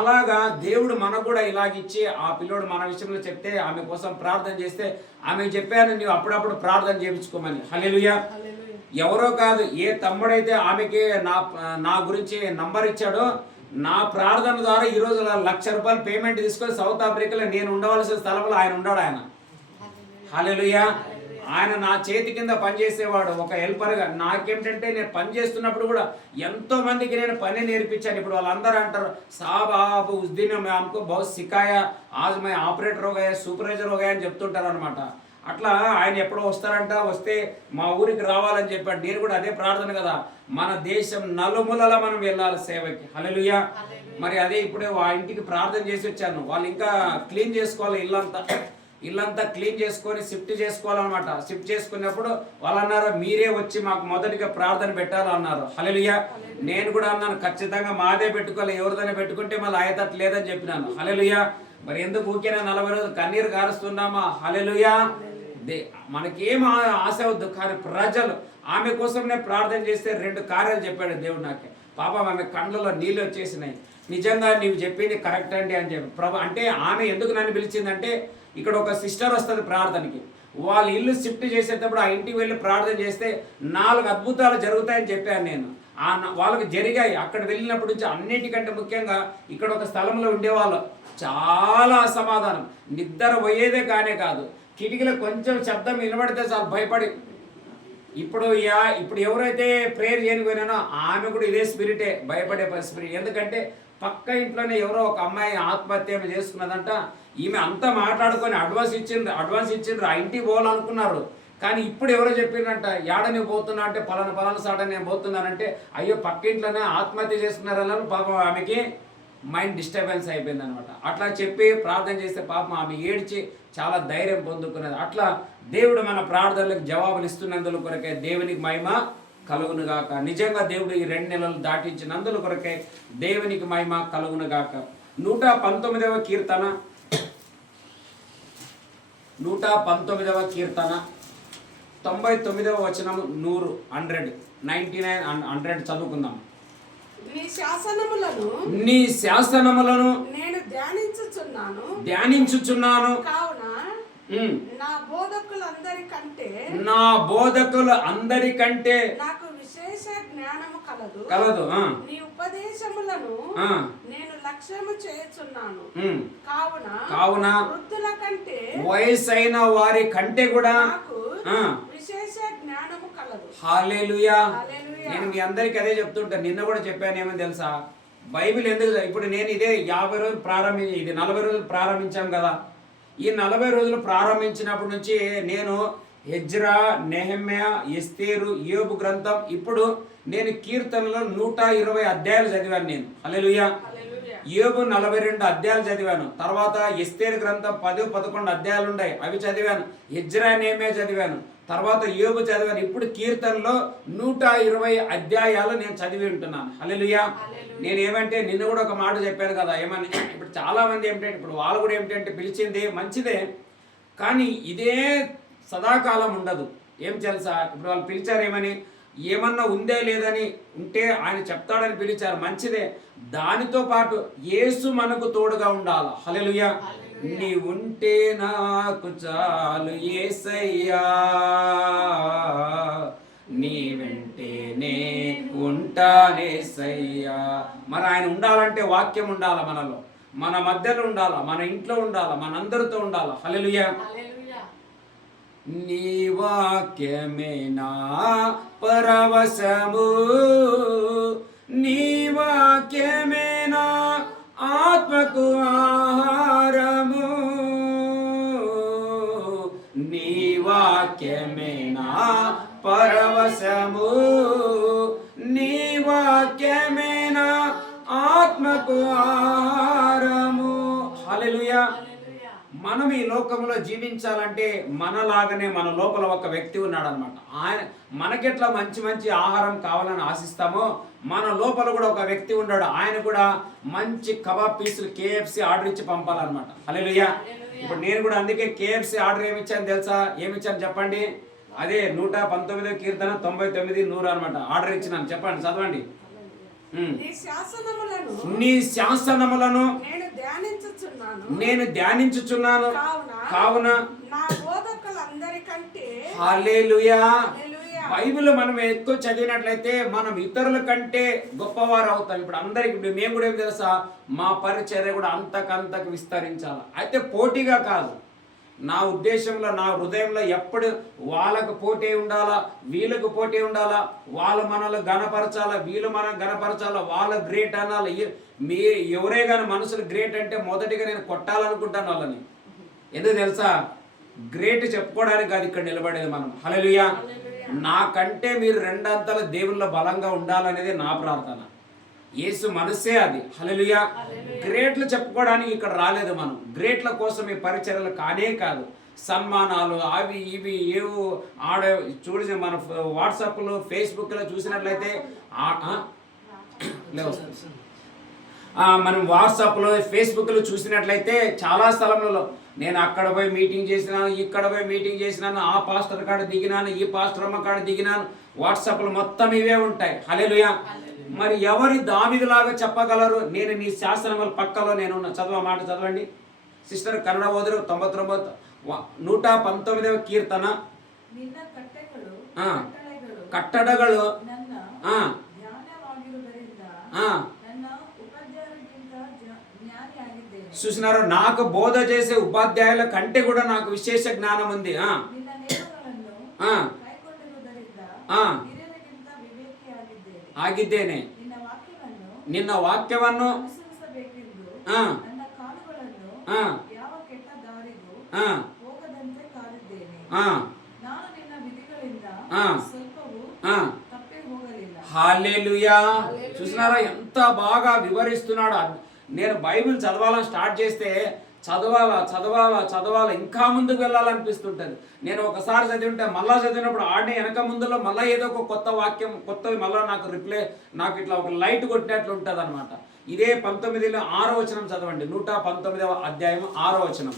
అలాగా దేవుడు మనకు కూడా ఇలాగిచ్చి ఆ పిల్లోడు మన విషయంలో చెప్తే ఆమె కోసం ప్రార్థన చేస్తే ఆమె చెప్పాను నీవు అప్పుడప్పుడు ప్రార్థన చేయించుకోమని. హల్లెలూయా. ఎవరో కాదు, ఏ తమ్ముడైతే ఆమెకి నా గురించి నంబర్ ఇచ్చాడో నా ప్రార్థన ద్వారా ఈరోజు ₹1,00,000 పేమెంట్ తీసుకొని సౌత్ ఆఫ్రికాలో నేను ఉండవలసిన స్థలంలో ఆయన ఉన్నాడు. ఆయన హల్లెలూయా. ఆయన నా చేతి కింద పనిచేసేవాడు ఒక హెల్పర్గా. నాకేంటంటే నేను పని చేస్తున్నప్పుడు కూడా ఎంతో మందికి నేను పని నేర్పించాను. ఇప్పుడు వాళ్ళందరూ అంటారు సాబ్ ఆప్ ఉస్ దిన్ మే हमको बहुत सिखाया, आज मैं ऑपरेटर हो गया, సూపర్వైజర్ हो गया అని చెప్తుంటారు అనమాట. అట్లా ఆయన ఎప్పుడో వస్తారంట, వస్తే మా ఊరికి రావాలని చెప్పాడు. నేను కూడా అదే ప్రార్థన కదా, మన దేశం నలుమూలలా మనం వెళ్ళాలి సేవకి. హల్లెలూయా. మరి అదే ఇప్పుడే ఆ ఇంటికి ప్రార్థన చేసి వచ్చాను. వాళ్ళు ఇంకా క్లీన్ చేసుకోవాలి, ఇల్లంతా క్లీన్ చేసుకొని షిఫ్ట్ చేసుకోవాలన్నమాట. షిఫ్ట్ చేసుకున్నప్పుడు వాళ్ళు అన్నారు మీరే వచ్చి మాకు మొదటిగా ప్రార్థన పెట్టాలన్నారు. హల్లెలూయా. నేను కూడా అన్నాను ఖచ్చితంగా మాదే పెట్టుకోవాలి, ఎవరిదైనా పెట్టుకుంటే మళ్ళీ ఆయతట్ లేదని చెప్పినాను. హల్లెలూయా. మరి ఎందుకు ఊరికేనా 40 రోజులు కన్నీరు కారుస్తున్నామా? హల్లెలూయా. మనకేం ఆశ వద్దు, కానీ ప్రజలు ఆమె కోసం నేను ప్రార్థన చేస్తే 2 కార్యాలు చెప్పాడు దేవుడు నాకు. పాపం ఆమె కళ్ళలో నీళ్ళు వచ్చేసినాయి. నిజంగా నీవు చెప్పింది కరెక్ట్ అండి అని చెప్పి ప్రభు అంటే ఆమె ఎందుకు నన్ను పిలిచిందంటే ఇక్కడ ఒక సిస్టర్ వస్తుంది ప్రార్థనకి. వాళ్ళ ఇల్లు షిఫ్ట్ చేసేటప్పుడు ఆ ఇంటికి వెళ్ళి ప్రార్థన చేస్తే 4 అద్భుతాలు జరుగుతాయని చెప్పాను నేను. వాళ్ళకి జరిగాయి. అక్కడ వెళ్ళినప్పటి నుంచి అన్నిటికంటే ముఖ్యంగా ఇక్కడ ఒక స్థలంలో ఉండేవాళ్ళు చాలా అసమాధానం, నిద్ర పోయేదే కానే కాదు, కిటికీలో కొంచెం శబ్దం వినబడితే చాలు భయపడి. ఇప్పుడు ఎవరైతే ప్రేయర్ చేయకపోయినానో ఆమె కూడా ఇదే స్పిరిటే, భయపడే స్పిరిట్. ఎందుకంటే పక్క ఇంట్లోనే ఎవరో ఒక అమ్మాయి ఆత్మహత్య చేసుకున్నదంట. ఈమె అంతా మాట్లాడుకొని అడ్వాన్స్ ఇచ్చిండ్రు ఆ ఇంటికి పోవాలనుకున్నారు. కానీ ఇప్పుడు ఎవరో చెప్పిందంట, యాడ నువ్వు పోతున్నా అంటే పలానా సాట నేను పోతున్నానంటే, అయ్యో పక్క ఇంట్లోనే ఆత్మహత్య చేసుకున్నారన్నారు. పాపం ఆమెకి మైండ్ డిస్టర్బెన్స్ అయిపోయింది అనమాట. అట్లా చెప్పి ప్రార్థన చేస్తే పాపం ఆమె ఏడ్చి చాలా ధైర్యం పొందుకున్నది. అట్లా దేవుడు మన ప్రార్థనలకు జవాబులు ఇస్తున్నందుల కొరకే దేవునికి మహిమ కలుగునుగాక. నిజంగా దేవుడు ఈ 2 నెలలు దాటించినందుల కొరకే దేవునికి మహిమ కలుగునుగాక. 119వ కీర్తన 99వ వచనము 100 చదువుకుందాం. నీ శాసనములను నేను ధ్యానించుచున్నాను కావున నా బోధకులందరికంటే నాకు విశేష జ్ఞానము కలదు. నీ ఉపదేశములను నేను లక్ష్యము చేయుచున్నాను కావున వృద్ధుల కంటే వయసైన వారి కంటే కూడా విశేష జ్ఞానము కలదు. హల్లెలూయా. నేను మీ అందరికి అదే చెప్తుంటాను. నిన్న కూడా చెప్పాను ఏమని తెలుసా, బైబిల్ ఎందుకు ఇప్పుడు నేను ఇదే 50 రోజులు ఇది 40 రోజులు ప్రారంభించాం కదా. ఈ 40 రోజులు ప్రారంభించినప్పటి నుంచి నేను ఎజ్రా, నెహెమ్యా, ఎస్తేరు, యోబు గ్రంథం, ఇప్పుడు నేను కీర్తనలో 120 అధ్యాయాలు చదివాను నేను. హల్లెలూయా. యోబు 42 అధ్యాయాలు చదివాను. తర్వాత ఎస్తేరు గ్రంథం 10-11 అధ్యాయాలు ఉన్నాయి, అవి చదివాను. ఎజ్రా, నెహెమ్యా చదివాను. తర్వాత యోబు చదివాను. ఇప్పుడు కీర్తనలో 120 అధ్యాయాలు నేను చదివి ఉంటున్నాను. హల్లెలూయా. నేను ఏమంటే నిన్న కూడా ఒక మాట చెప్పాను కదా, ఏమని ఇప్పుడు చాలా మంది ఏమిటంటే ఇప్పుడు వాళ్ళు కూడా ఏమిటంటే పిలిచింది మంచిదే, కానీ ఇదే సదాకాలం ఉండదు. ఏం తెలుసా, ఇప్పుడు వాళ్ళు పిలిచారు ఏమని, ఏమన్నా ఉందే లేదని ఉంటే ఆయన చెప్తాడని పిలిచారు, మంచిదే. దానితో పాటు యేసు మనకు తోడుగా ఉండాలి. హల్లెలూయా. నీ ఉంటే నాకు చాలు యేసయ్యా, నీ వెంటేనే ఉంటానేసయ్యా. మరి ఆయన ఉండాలంటే వాక్యం ఉండాలి మనలో, మన మధ్యలో ఉండాలా, మన ఇంట్లో ఉండాలా, మనందరితో ఉండాలా. హల్లెలూయా. నీ వాక్యమే నా పరవశము, నీ వాక్యమే నా ఆత్మకు ఆహారము, నీ వాక్యమే నా పరవశము, నీ వాక్యమే నా ఆత్మకు ఆహారము. హల్లెలూయా. మనం ఈ లోకంలో జీవించాలంటే మనలాగానే మన లోపల ఒక వ్యక్తి ఉన్నాడు అనమాట. ఆయన మనకెట్లా మంచి మంచి ఆహారం కావాలని ఆశిస్తామో మన లోపల కూడా ఒక వ్యక్తి ఉన్నాడు. ఆయన కూడా మంచి కబాబ్ పీసులు KFC ఆర్డర్ ఇచ్చి పంపాలన్నమాట. హల్లెలూయా. ఇప్పుడు నేను కూడా అందుకే KFC ఆర్డర్ ఏమిచ్చాను తెలుసా, ఏమిచ్చాను చెప్పండి, అదే 119వ కీర్తన 99, 100 అనమాట ఆర్డర్ ఇచ్చినాను. చెప్పండి, చదవండి. నీ శాసనములను నేను ధ్యానించుచున్నాను కావున హల్లెలూయా. బైబిల్ మనం ఎక్కువ చదివినట్లయితే మనం ఇతరుల కంటే గొప్పవారు అవుతాం. ఇప్పుడు అందరికి మేము కూడా ఏం తెలుసా, మా పరిచర్య కూడా అంతకంతకు విస్తరించాలి. అయితే పోటీగా కాదు, నా ఉద్దేశంలో నా హృదయంలో ఎప్పుడు వాళ్ళకు పోటీ ఉండాలా, వీళ్ళకు పోటీ ఉండాలా, వాళ్ళు మనల్ని గణపరచాలా, వీళ్ళు మనం గణపరచాలా, వాళ్ళ గ్రేట్ అనాలి. మీ ఎవరే కానీ మనుషులు గ్రేట్ అంటే మొదటిగా నేను కొట్టాలనుకుంటాను వాళ్ళని. ఎందుకు తెలుసా, గ్రేట్ చెప్పుకోవడానికి కాదు ఇక్కడ నిలబడేది మనం. హల్లెలూయా. నాకంటే మీరు 2 అంతల దేవుళ్ళ బలంగా ఉండాలనేది నా ప్రార్థన. యేసు మనసే అది. హల్లెలూయా. గ్రేట్లు చెప్పుకోవడానికి ఇక్కడ రాలేదు మనం. గ్రేట్ల కోసం ఈ పరిచర్యలు కానే కాదు, సన్మానాలు అవి ఇవి ఏవో చూసి మన వాట్సాప్లో ఫేస్బుక్లో చూసినట్లయితే మనం వాట్సాప్లో ఫేస్బుక్లో చూసినట్లయితే చాలా స్థలంలో నేను అక్కడ పోయి మీటింగ్ చేసినాను, ఇక్కడ పోయి మీటింగ్ చేసినాను, ఆ పాస్టర్ కాడ దిగినాను, ఈ పాస్టర్ అమ్మ కాడ దిగినాను, వాట్సాప్లో మొత్తం ఇవే ఉంటాయి. హల్లెలూయా. మరి ఎవరి దావీదులాగా చెప్పగలరు, నేను నీ శాసనముల పక్కలో నేను చదవ మాట చదవండి సిస్టర్. కన్నడ ఓదురు 119వ కీర్తన ನಿನ್ನ ಕಟ್ಟೆಗಳು ಆ. ಕಟ್ಟಳೆಗಳು ಕಟ್ಟಡಗಳು ನನ್ನ ಆ, ಜ್ಞಾನವಾಗಿರುವುದರಿಂದ ఆ. ನನ್ನ ಉಪಾಧ್ಯಾಯರಿಗಿಂತ ಜ್ಞಾನಿಯಾಗಿದ್ದೇನೆ. చూసినారు, నాకు బోధ చేసే ఉపాధ్యాయుల కంటే కూడా నాకు విశేష జ్ఞానం ఉంది. ನಿನ್ನ ನೇಮಗಳನ್ನು ఆ, ಕೈಗೊಂಡಿರುವುದರಿಂದ ಆ. ಹಿರಿಯರಿಗಿಂತ ವಿವೇಕಿಯಾಗಿದ್ದೇನೆ. ಆಗಿದ್ದೇನೆ. ನಿನ್ನ ವಾಕ್ಯವನ್ನು ನಿನ್ನ ವಾಕ್ಯವನ್ನು ಅನುಸರಿಸಬೇಕೆಂದು ಆ, ನನ್ನ ಕಾಲುಗಳನ್ನು ಆ, ಯಾವ ಕೆಟ್ಟ ದಾರಿಗೂ ఆ, ಹೋಗದಂತೆ ಕಾದಿದ್ದೇನೆ. ఆ, ನಾನು ನಿನ್ನ ವಿಧಿಗಳಿಂದ ಆ. ಸ್ವಲ್ಪವೂ ఆ. ತಪ್ಪಿ ಹೋಗಲಿಲ್ಲ. హల్లెలూయా. చూసినారా ఎంత బాగా వివరిస్తున్నాడు. నేను బైబిల్ చదవాలని స్టార్ట్ చేస్తే చదవాలా ఇంకా ముందుకు వెళ్ళాలనిపిస్తుంటుంది. నేను ఒకసారి చదివింటే మళ్ళా చదివినప్పుడు ఆడే వెనక ముందులో మళ్ళీ ఏదో ఒక కొత్త వాక్యం కొత్తది మళ్ళీ నాకు ఇట్లా ఒక లైట్ కొట్టినట్లు ఉంటుంది అనమాట. ఇదే 19లో 6వ వచనం చదవండి. 119వ అధ్యాయం 6వ వచనం.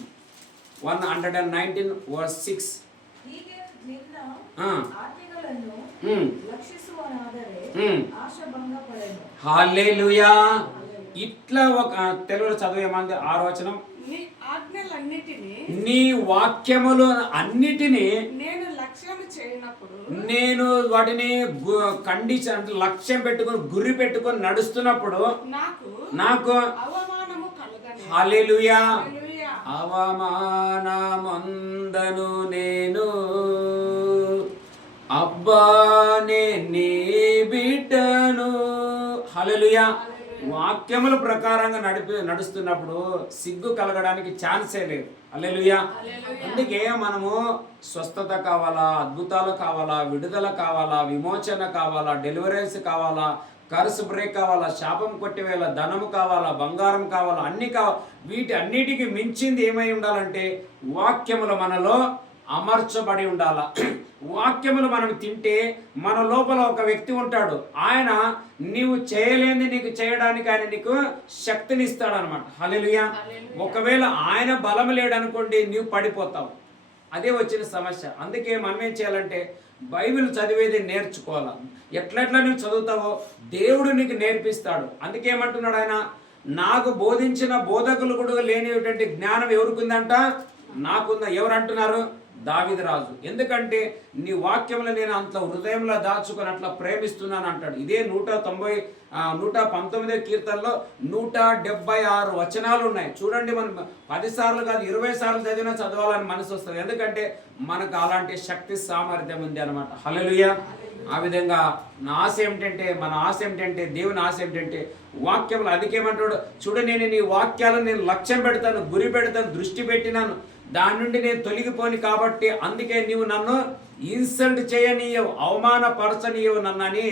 119:6. ಹೀಗೆ ನಿನ್ನ ఆ. ಆಜ್ಞೆಗಳನ್ನು ఉమ్, ಲಕ್ಷಿಸುವನಾದರೆ ఉమ్. ಆಶಾಭಂಗ ಪಡೆನು. హల్లెలూయా. ఇట్లా ఒక తెలుగులో చదివేమంది 6వ వచనం. నీ ఆజ్ఞలన్నిటినీ నీ వాక్యములు అన్నిటినీ నేను లక్ష్యం చేయనప్పుడు నేను వాటిని కండిషన్ అంటే లక్ష్యం పెట్టుకొని గురి పెట్టుకొని నడుస్తున్నప్పుడు నాకు అవమానము కలగనే. హల్లెలూయా. హల్లెలూయా. అవమానమందను నేను అబ్బా నే నీ బిడ్డను. హల్లెలూయా. వాక్యముల ప్రకారంగా నడుస్తున్నప్పుడు సిగ్గు కలగడానికి ఛాన్సే లేదు. హల్లెలూయా. అందుకే మనము స్వస్థత కావాలా, అద్భుతాలు కావాలా, విడుదల కావాలా, విమోచన కావాలా, డెలివరీస్ కావాలా, కర్స్ బ్రేక్ కావాలా, శాపం కొట్టివేళ ధనము కావాలా, బంగారం కావాలా, అన్ని కావాలి. వీటి అన్నిటికీ మించింది ఏమై ఉండాలంటే వాక్యములు మనలో అమర్చబడి ఉండాల. వాక్యములు మనం తింటే మన లోపల ఒక వ్యక్తి ఉంటాడు. ఆయన నీవు చేయలేని నీకు చేయడానికి ఆయన నీకు శక్తిని ఇస్తాడు అనమాట. హల్లెలూయా. ఒకవేళ ఆయన బలం లేడనుకోండి, నీవు పడిపోతావు. అదే వచ్చిన సమస్య. అందుకే మనం ఏం చేయాలంటే బైబిల్ చదివేది నేర్చుకోవాలి. ఎట్లెట్లా నువ్వు చదువుతావో దేవుడు నీకు నేర్పిస్తాడు. అందుకేమంటున్నాడు ఆయన, నాకు బోధించిన బోధకులు కూడా లేనిటువంటి జ్ఞానం ఎవరికి ఉందంట? నాకుందా. ఎవరు అంటున్నారు? దావీదు రాజు. ఎందుకంటే నీ వాక్యంలో నేను అంత హృదయంలో దాచుకొని అట్లా ప్రేమిస్తున్నాను అంటాడు. ఇదే 119వ కీర్తనలో 176 వచనాలు ఉన్నాయి. చూడండి, మనం 10 సార్లు కాదు 20 సార్లు చదివినా చదవాలని మనసు వస్తుంది. ఎందుకంటే మనకు అలాంటి శక్తి సామర్థ్యం ఉంది అనమాట. హల్లెలూయా. ఆ విధంగా నా ఆశ ఏమిటంటే, మన ఆశ ఏమిటంటే, దేవుని ఆశ ఏమిటంటే వాక్యంలో అదికేమంటాడు, చూడ నేను నీ వాక్యాలను నేను లక్ష్యం పెడతాను, గురి పెడతాను, దృష్టి పెట్టినాను, దాని నుండి నేను తొలగిపోని కాబట్టి అందుకే నీవు నన్ను ఇన్సల్ట్ చేయనీయవు, అవమానపరచనీయవు నన్ను అని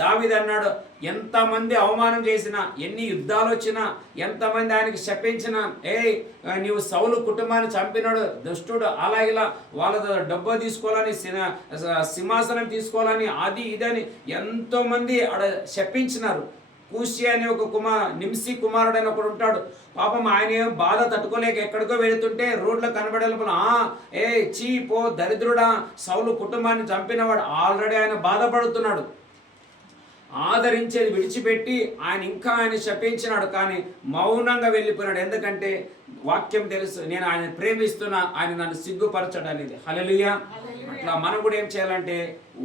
దావీదు అన్నాడు. ఎంతమంది అవమానం చేసినా, ఎన్ని యుద్ధాలు వచ్చినా, ఎంతమంది ఆయనకి శపించినా, నీవు సౌలు కుటుంబాన్ని చంపినాడు దుష్టుడు, అలా ఇలా వాళ్ళ డబ్బు తీసుకోవాలని, సింహాసనం తీసుకోవాలని, అది ఇదని ఎంతోమంది ఆడ శపించినారు. కూషి అనే ఒక నింసి కుమారుడు అని ఒకడు ఉంటాడు. పాపం ఆయన బాధ తట్టుకోలేక ఎక్కడికో వెళుతుంటే రోడ్లో కనబడేలోపల చీ పో దరిద్రుడా, సౌలు కుటుంబాన్ని చంపినవాడు, ఆల్రెడీ ఆయన బాధపడుతున్నాడు. ఆదరించేది విడిచిపెట్టి ఆయన శపించినాడు. కానీ మౌనంగా వెళ్ళిపోయినాడు. ఎందుకంటే వాక్యం తెలుసు, నేను ఆయన ప్రేమిస్తున్నా, ఆయన నన్ను సిగ్గుపరచడం అనేది. హల్లెలూయా. అట్లా మనం కూడా ఏం చేయాలంటే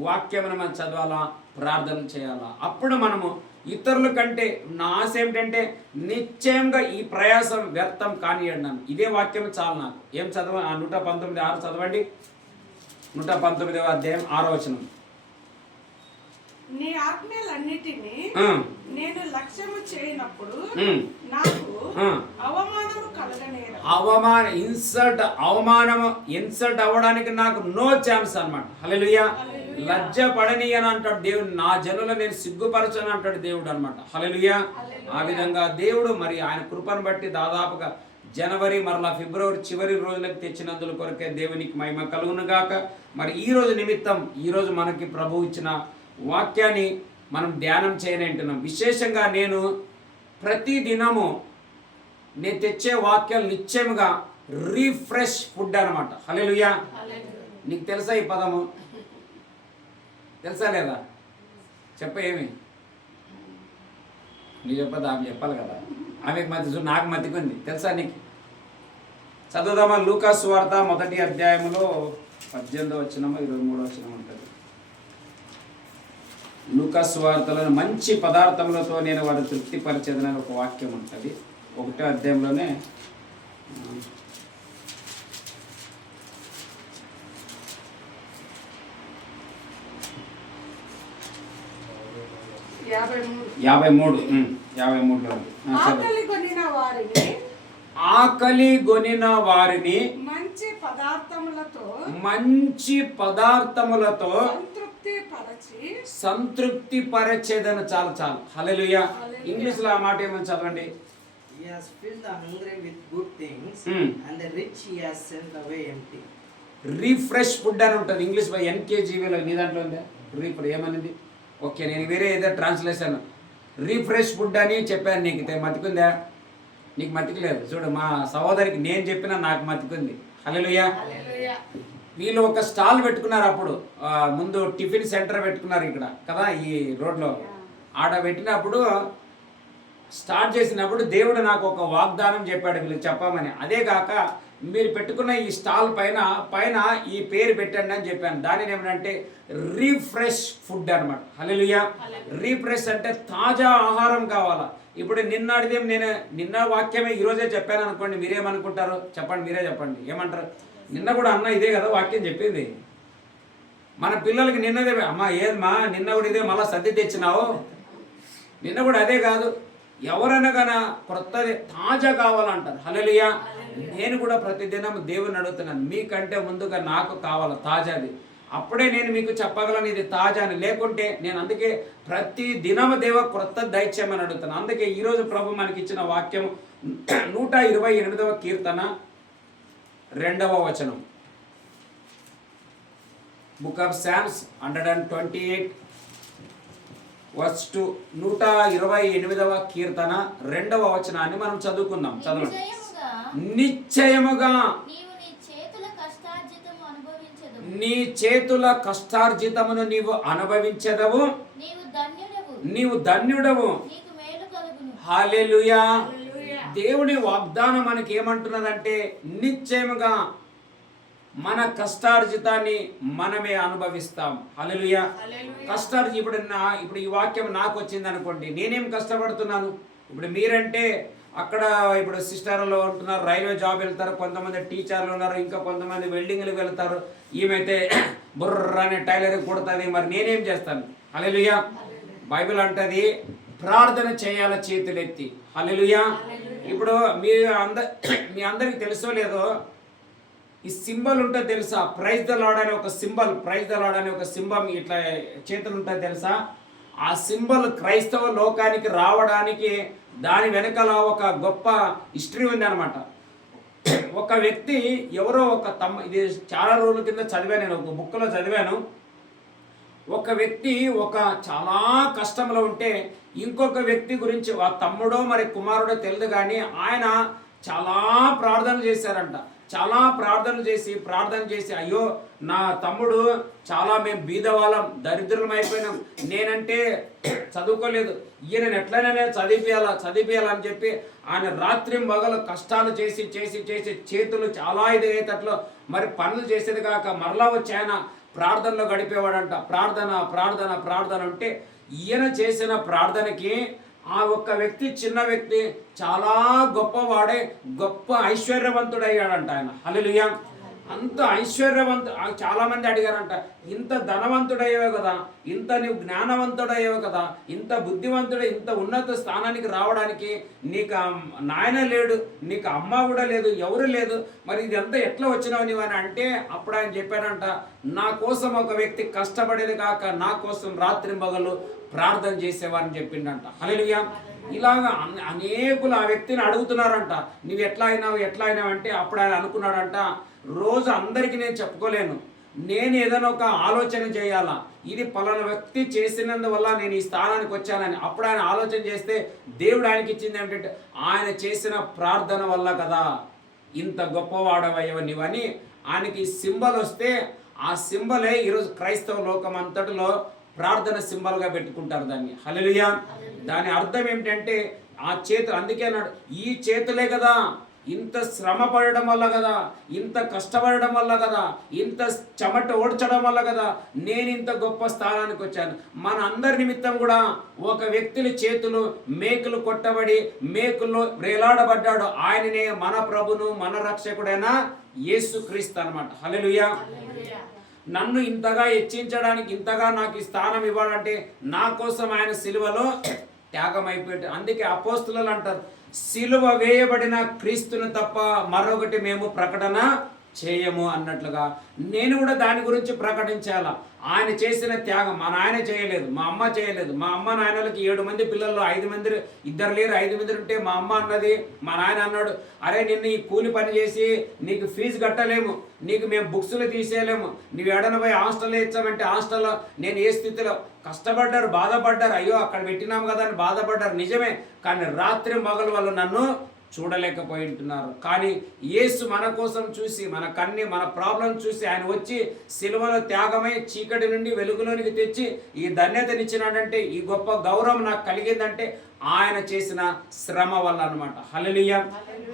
వాక్యమును మనం చదవాలా, ప్రార్థన చేయాలా. అప్పుడు మనము ఇతరుల కంటే, నా ఆశ ఏమిటంటే నిశ్చయంగా ఈ ప్రయాసం వ్యర్థం కానియండి నన్ను. ఇదే వాక్యం చాలు నాకు. ఏం చదవ 119:6 చదవండి. 119వ అధ్యాయం 6వ వచనం. నీ ఆజ్ఞలన్నిటినీ నేను లక్ష్యము చేయనప్పుడు నాకు అవమానము కలగనేర. ఇన్సల్ట్ అవ్వడానికి నాకు నో ఛాన్స్ అన్నమాట. హల్లెలూయా. లజ్జ పడనీయని అంటాడు దేవుడు. నా జనులు నేను సిగ్గుపరచను అంటాడు దేవుడు అనమాట. హల్లెలూయా. ఆ విధంగా దేవుడు మరి ఆయన కృపను బట్టి దాదాపుగా జనవరి మరలా ఫిబ్రవరి చివరి రోజులకు తెచ్చినందుల కొరకే దేవునికి మహిమ కలుగును గాక. మరి ఈ రోజు నిమిత్తం, ఈరోజు మనకి ప్రభు ఇచ్చిన వాక్యాన్ని మనం ధ్యానం చేయనంటున్నాం. విశేషంగా నేను ప్రతి దినము నేను తెచ్చే వాక్యాలు నిశ్చయముగా రీఫ్రెష్ ఫుడ్ అనమాట. హల్లెలూయా. నీకు తెలుసా ఈ పదము? తెలుసా లేదా? ఏమి నీకు చెప్పదు, ఆమె చెప్పాలి కదా. ఆమెకు మతి, నాకు మతికుంది. తెలుసా నీకు? చదువుదామా? లూకా సువార్త 1వ అధ్యాయంలో 18వ వచనం 23వ వచనం ఉంటుంది. లూకా సువార్తలో మంచి పదార్థములతో నేను వారు తృప్తిపరిచేదనని ఒక వాక్యం ఉంటుంది. 1వ అధ్యాయంలోనే 53లో ఆకలి గొనిన వారిని మంచి పదార్థములతో సంతృప్తి పరిచేదన. చాలు చాలు. హల్లెలూయా. ఇంగ్లీష్ లో ఆ మాట ఏమని చదవండి. He has filled the hungry with good things, and the rich he has sent away empty. Refresh food అని ఉంటుంది ఇంగ్లీష్ బై ఎన్కేజీవీలో. నీ దాంట్లో ఉందా రీఫ్రెష్ ఏమనింది? ఓకే, నేను వేరే ఏదో ట్రాన్స్లేషన్ రీఫ్రెష్ ఫుడ్ అని చెప్పాను. నీకు మతికుందా? నీకు మతికలేదు. చూడు, మా సహోదరికి నేను చెప్పినా నాకు మతికుంది. హల్లెలూయా. వీళ్ళు ఒక స్టాల్ పెట్టుకున్నారు. అప్పుడు ముందు టిఫిన్ సెంటర్ పెట్టుకున్నారు ఇక్కడ కదా, ఈ రోడ్లో. ఆడ పెట్టినప్పుడు స్టార్ట్ చేసినప్పుడు దేవుడు నాకు ఒక వాగ్దానం చెప్పాడు వీళ్ళకి చెప్పమని. అదే కాక మీరు పెట్టుకున్న ఈ స్టాల్ పైన ఈ పేరు పెట్టండి అని చెప్పాను. దానిని ఏమంటే రీఫ్రెష్ ఫుడ్ అనమాట. హల్లెలూయా. రీఫ్రెష్ అంటే తాజా ఆహారం కావాలా. ఇప్పుడు నిన్న వాక్యమే ఈరోజే చెప్పాను అనుకోండి, మీరేమనుకుంటారు చెప్పండి, మీరే చెప్పండి. ఏమంటారు? నిన్న కూడా అన్న ఇదే కదా వాక్యం చెప్పింది. మన పిల్లలకి నిన్నదే, అమ్మా ఏదమ్మా నిన్న కూడా ఇదే మళ్ళీ సర్ది తెచ్చినావు. నిన్న కూడా అదే కాదు, ఎవరైనా కానీ కొత్తది తాజా కావాలంటారు. హల్లెలూయా. నేను కూడా ప్రతిదినం దేవుని అడుగుతున్నాను, మీకంటే ముందుగా నాకు కావాలి తాజాది. అప్పుడే నేను మీకు చెప్పగలను ఇది తాజా అని. లేకుంటే నేను అందుకే ప్రతి దినము దేవ క్రొత్త దయచేయమని అడుగుతాను. అందుకే ఈరోజు ప్రభు మనకి ఇచ్చిన వాక్యం 128వ కీర్తన 2వ వచనం. Book of Psalms 128 verse 2. 128వ కీర్తన 2వ వచనాన్ని మనం చదువుకుందాం. చదవండి. నిశ్చయముగా నీ చేతుల కష్టార్జితమును నీవు అనుభవించెదవు, నీవు ధన్యుడవు. హల్లెలూయా. దేవుని వాగ్దానం మనకి ఏమంటున్నదంటే నిశ్చయముగా మన కష్టార్జితాన్ని మనమే అనుభవిస్తాం. హల్లెలూయా. ఇప్పుడు ఈ వాక్యం నాకు వచ్చింది అనుకోండి, నేనేం కష్టపడుతున్నాను? ఇప్పుడు మీరంటే అక్కడ ఇప్పుడు సిస్టర్లో ఉంటున్నారు, రైల్వే జాబ్ వెళ్తారు, కొంతమంది టీచర్లు ఉన్నారు, ఇంకా కొంతమంది వెల్డింగ్లు వెళ్తారు. ఈమెతే బుర్ర అనే టైలరింగ్ కుడుతుంది. మరి నేనేం చేస్తాను? హల్లెలూయా. బైబిల్ అంటది ప్రార్థన చేయాల చేతులెత్తి. హల్లెలూయా. ఇప్పుడు మీ అందరికి తెలుసో లేదో, ఈ సింబల్ ఉంటుంది తెలుసా? ప్రైజ్ ద లార్డ్ అనే ఒక సింబల్, ప్రైజ్ ద లార్డ్ అనే ఒక సింబల్ ఇట్లా చేతులు ఉంటుంది తెలుసా? ఆ సింబల్ క్రైస్తవ లోకానికి రావడానికి దాని వెనకాల ఒక గొప్ప హిస్టరీ ఉంది అనమాట. ఒక వ్యక్తి ఎవరో ఇది చాలా రోజుల కింద చదివాను, నేను ఒక బుక్లో చదివాను. ఒక వ్యక్తి చాలా కష్టంలో ఉంటే ఇంకొక వ్యక్తి గురించి ఆ తమ్ముడో మరి కుమారుడో తెలియదు కానీ ఆయన చాలా ప్రార్థనలు చేశారంట. చాలా ప్రార్థన చేసి అయ్యో నా తమ్ముడు చాలా మేము బీదవాళ్ళం, దరిద్రం అయిపోయినాం, నేనంటే చదువుకోలేదు, ఈయన ఎట్లయినా చదివియాలని చెప్పి ఆయన రాత్రి మగలు కష్టాలు చేసి చేతులు చాలా ఇదయ్యేటట్లు మరి పనులు చేసేది కాక మరలా వచ్చి ఆయన ప్రార్థనలో గడిపేవాడంట. ప్రార్థన అంటే ఈయన చేసిన ప్రార్థనకి ఆ ఒక్క వ్యక్తి, చిన్న వ్యక్తి చాలా గొప్పవాడే, గొప్ప ఐశ్వర్యవంతుడయ్యాడంట ఆయన. హల్లెలూయా. అంత చాలా మంది అడిగారంట, ఇంత ధనవంతుడయ్యావే కదా, ఇంత నువ్వు జ్ఞానవంతుడయ్యావు కదా, ఇంత బుద్ధివంతుడు, ఇంత ఉన్నత స్థానానికి రావడానికి నీకు నాయన లేడు, నీకు అమ్మ కూడా లేదు, ఎవరు లేదు, మరి ఇదంతా ఎట్లా వచ్చినావు నీవు అని అంటే అప్పుడు ఆయన చెప్పాడంట, నా కోసం ఒక వ్యక్తి కష్టపడేది కాక నా కోసం రాత్రి మగలు ప్రార్థన చేసేవారని చెప్పిండంట. హల్లెలూయా. ఇలాగా అనేకులు ఆ వ్యక్తిని అడుగుతున్నారంట, నువ్వు ఎట్లా అయినావు అంటే అప్పుడు ఆయన అనుకున్నాడంట, రోజు అందరికీ నేను చెప్పుకోలేను, నేను ఏదైనా ఒక ఆలోచన చేయాలా, ఇది పలానా వ్యక్తి చేసినందువల్ల నేను ఈ స్థానానికి వచ్చానని. అప్పుడు ఆయన ఆలోచన చేస్తే దేవుడు ఆయనకి ఇచ్చింది ఏమిటంటే ఆయన చేసిన ప్రార్థన వల్ల కదా ఇంత గొప్పవాడవయ్యవ నీవని ఆయనకి సింబల్ వస్తే ఆ సింబలే ఈరోజు క్రైస్తవ లోకం అంతటిలో ప్రార్థన సింబల్గా పెట్టుకుంటారు దాన్ని. హల్లెలూయా. దాని అర్థం ఏమిటంటే ఆ చేతులు, అందుకే అన్నాడు ఈ చేతులే కదా ఇంత శ్రమ పడడం వల్ల కదా, ఇంత కష్టపడడం వల్ల కదా, ఇంత చెమట ఓడ్చడం వల్ల కదా నేను ఇంత గొప్ప స్థానానికి వచ్చాను. మన అందరి నిమిత్తం కూడా ఒక వ్యక్తుల చేతులు మేకులు కొట్టబడి మేకుల్లో వేలాడబడ్డాడు. ఆయననే మన ప్రభును మన రక్షకుడైన యేసుక్రీస్తు అన్నమాట. హల్లెలూయా. నన్ను ఇంతగా హెచ్చించడానికి, ఇంతగా నాకు ఈ స్థానం ఇవ్వాలంటే నా కోసం ఆయన సిలువలో త్యాగం అయిపోయాడు. అందుకే అపోస్తులు అంటారు, సిలువ వేయబడిన క్రీస్తును తప్ప మరొకటి మేము ప్రకటన చేయము అన్నట్లుగా నేను కూడా దాని గురించి ప్రకటించాలా. ఆయన చేసిన త్యాగం మా నాయన చేయలేదు, మా అమ్మ చేయలేదు. మా అమ్మ నాయనలకి 7 మంది పిల్లలు, 5 మంది, ఇద్దరు లేరు, 5 మంది ఉంటే మా అమ్మ అన్నది, మా నాయన అన్నాడు, అరే నిన్ను ఈ కూలి పని చేసి నీకు ఫీజు కట్టలేము, నీకు మేము బుక్స్లు తీసేయలేము, నువ్వు ఎడన పోయి హాస్టల్లో ఇచ్చామంటే హాస్టల్లో నేను ఏ స్థితిలో కష్టపడ్డారు, బాధపడ్డారు, అయ్యో అక్కడ పెట్టినాం కదా అని బాధపడ్డారు నిజమే. కానీ రాత్రి మగలు వాళ్ళు నన్ను చూడలేకపోయి ఉంటున్నారు. కానీ యేసు మన కోసం చూసి, మన ప్రాబ్లం చూసి ఆయన వచ్చి సిలువలో త్యాగమై చీకటి నుండి వెలుగులోనికి తెచ్చి ఈ ధన్యతనిచ్చినాడంటే, ఈ గొప్ప గౌరవం నాకు కలిగిందంటే ఆయన చేసిన శ్రమ వల్ల అన్నమాట. హల్లెలూయా.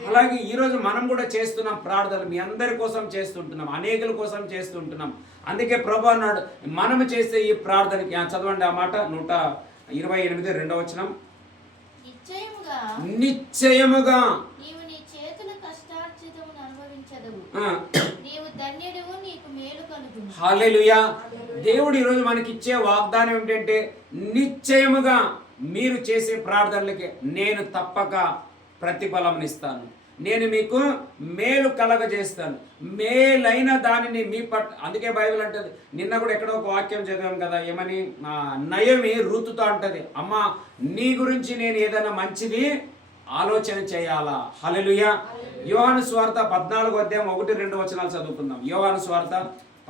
అలాగే ఈరోజు మనం కూడా చేస్తున్నాం ప్రార్థనలు, మీ అందరి కోసం చేస్తుంటున్నాం, అనేకుల కోసం చేస్తుంటున్నాం. అందుకే ప్రభు అన్నాడు మనము చేసే ఈ ప్రార్థనకి, చదవండి ఆ మాట, 128 2వ వచనం. నిశ్చయముగా నీవు నీ చేతుల కష్టార్జితమును అనుభవించదవు, నీవు ధన్యుడవు, నీకు మేలు కలుగును. హల్లెలూయా. దేవుడు ఈరోజు మనకి ఇచ్చే వాగ్దానం ఏంటంటే, నిశ్చయముగా మీరు చేసే ప్రార్థనలకి నేను తప్పక ప్రతిఫలం ఇస్తాను, నేను మీకు మేలు కలగజేస్తాను, మేలైన దానిని మీ అందుకే బైబిల్ అంటది, నిన్న కూడా ఎక్కడో ఒక వాక్యం చదివాం కదా, ఏమని, నయమి రూతుతో అంటది, అమ్మ నీ గురించి నేను ఏదైనా మంచిది ఆలోచన చేయాలా. హల్లెలూయా. యోహాను సువార్త 14వ అధ్యాయం 1-2 వచనాలు చదువుకుందాం. యోహాను సువార్త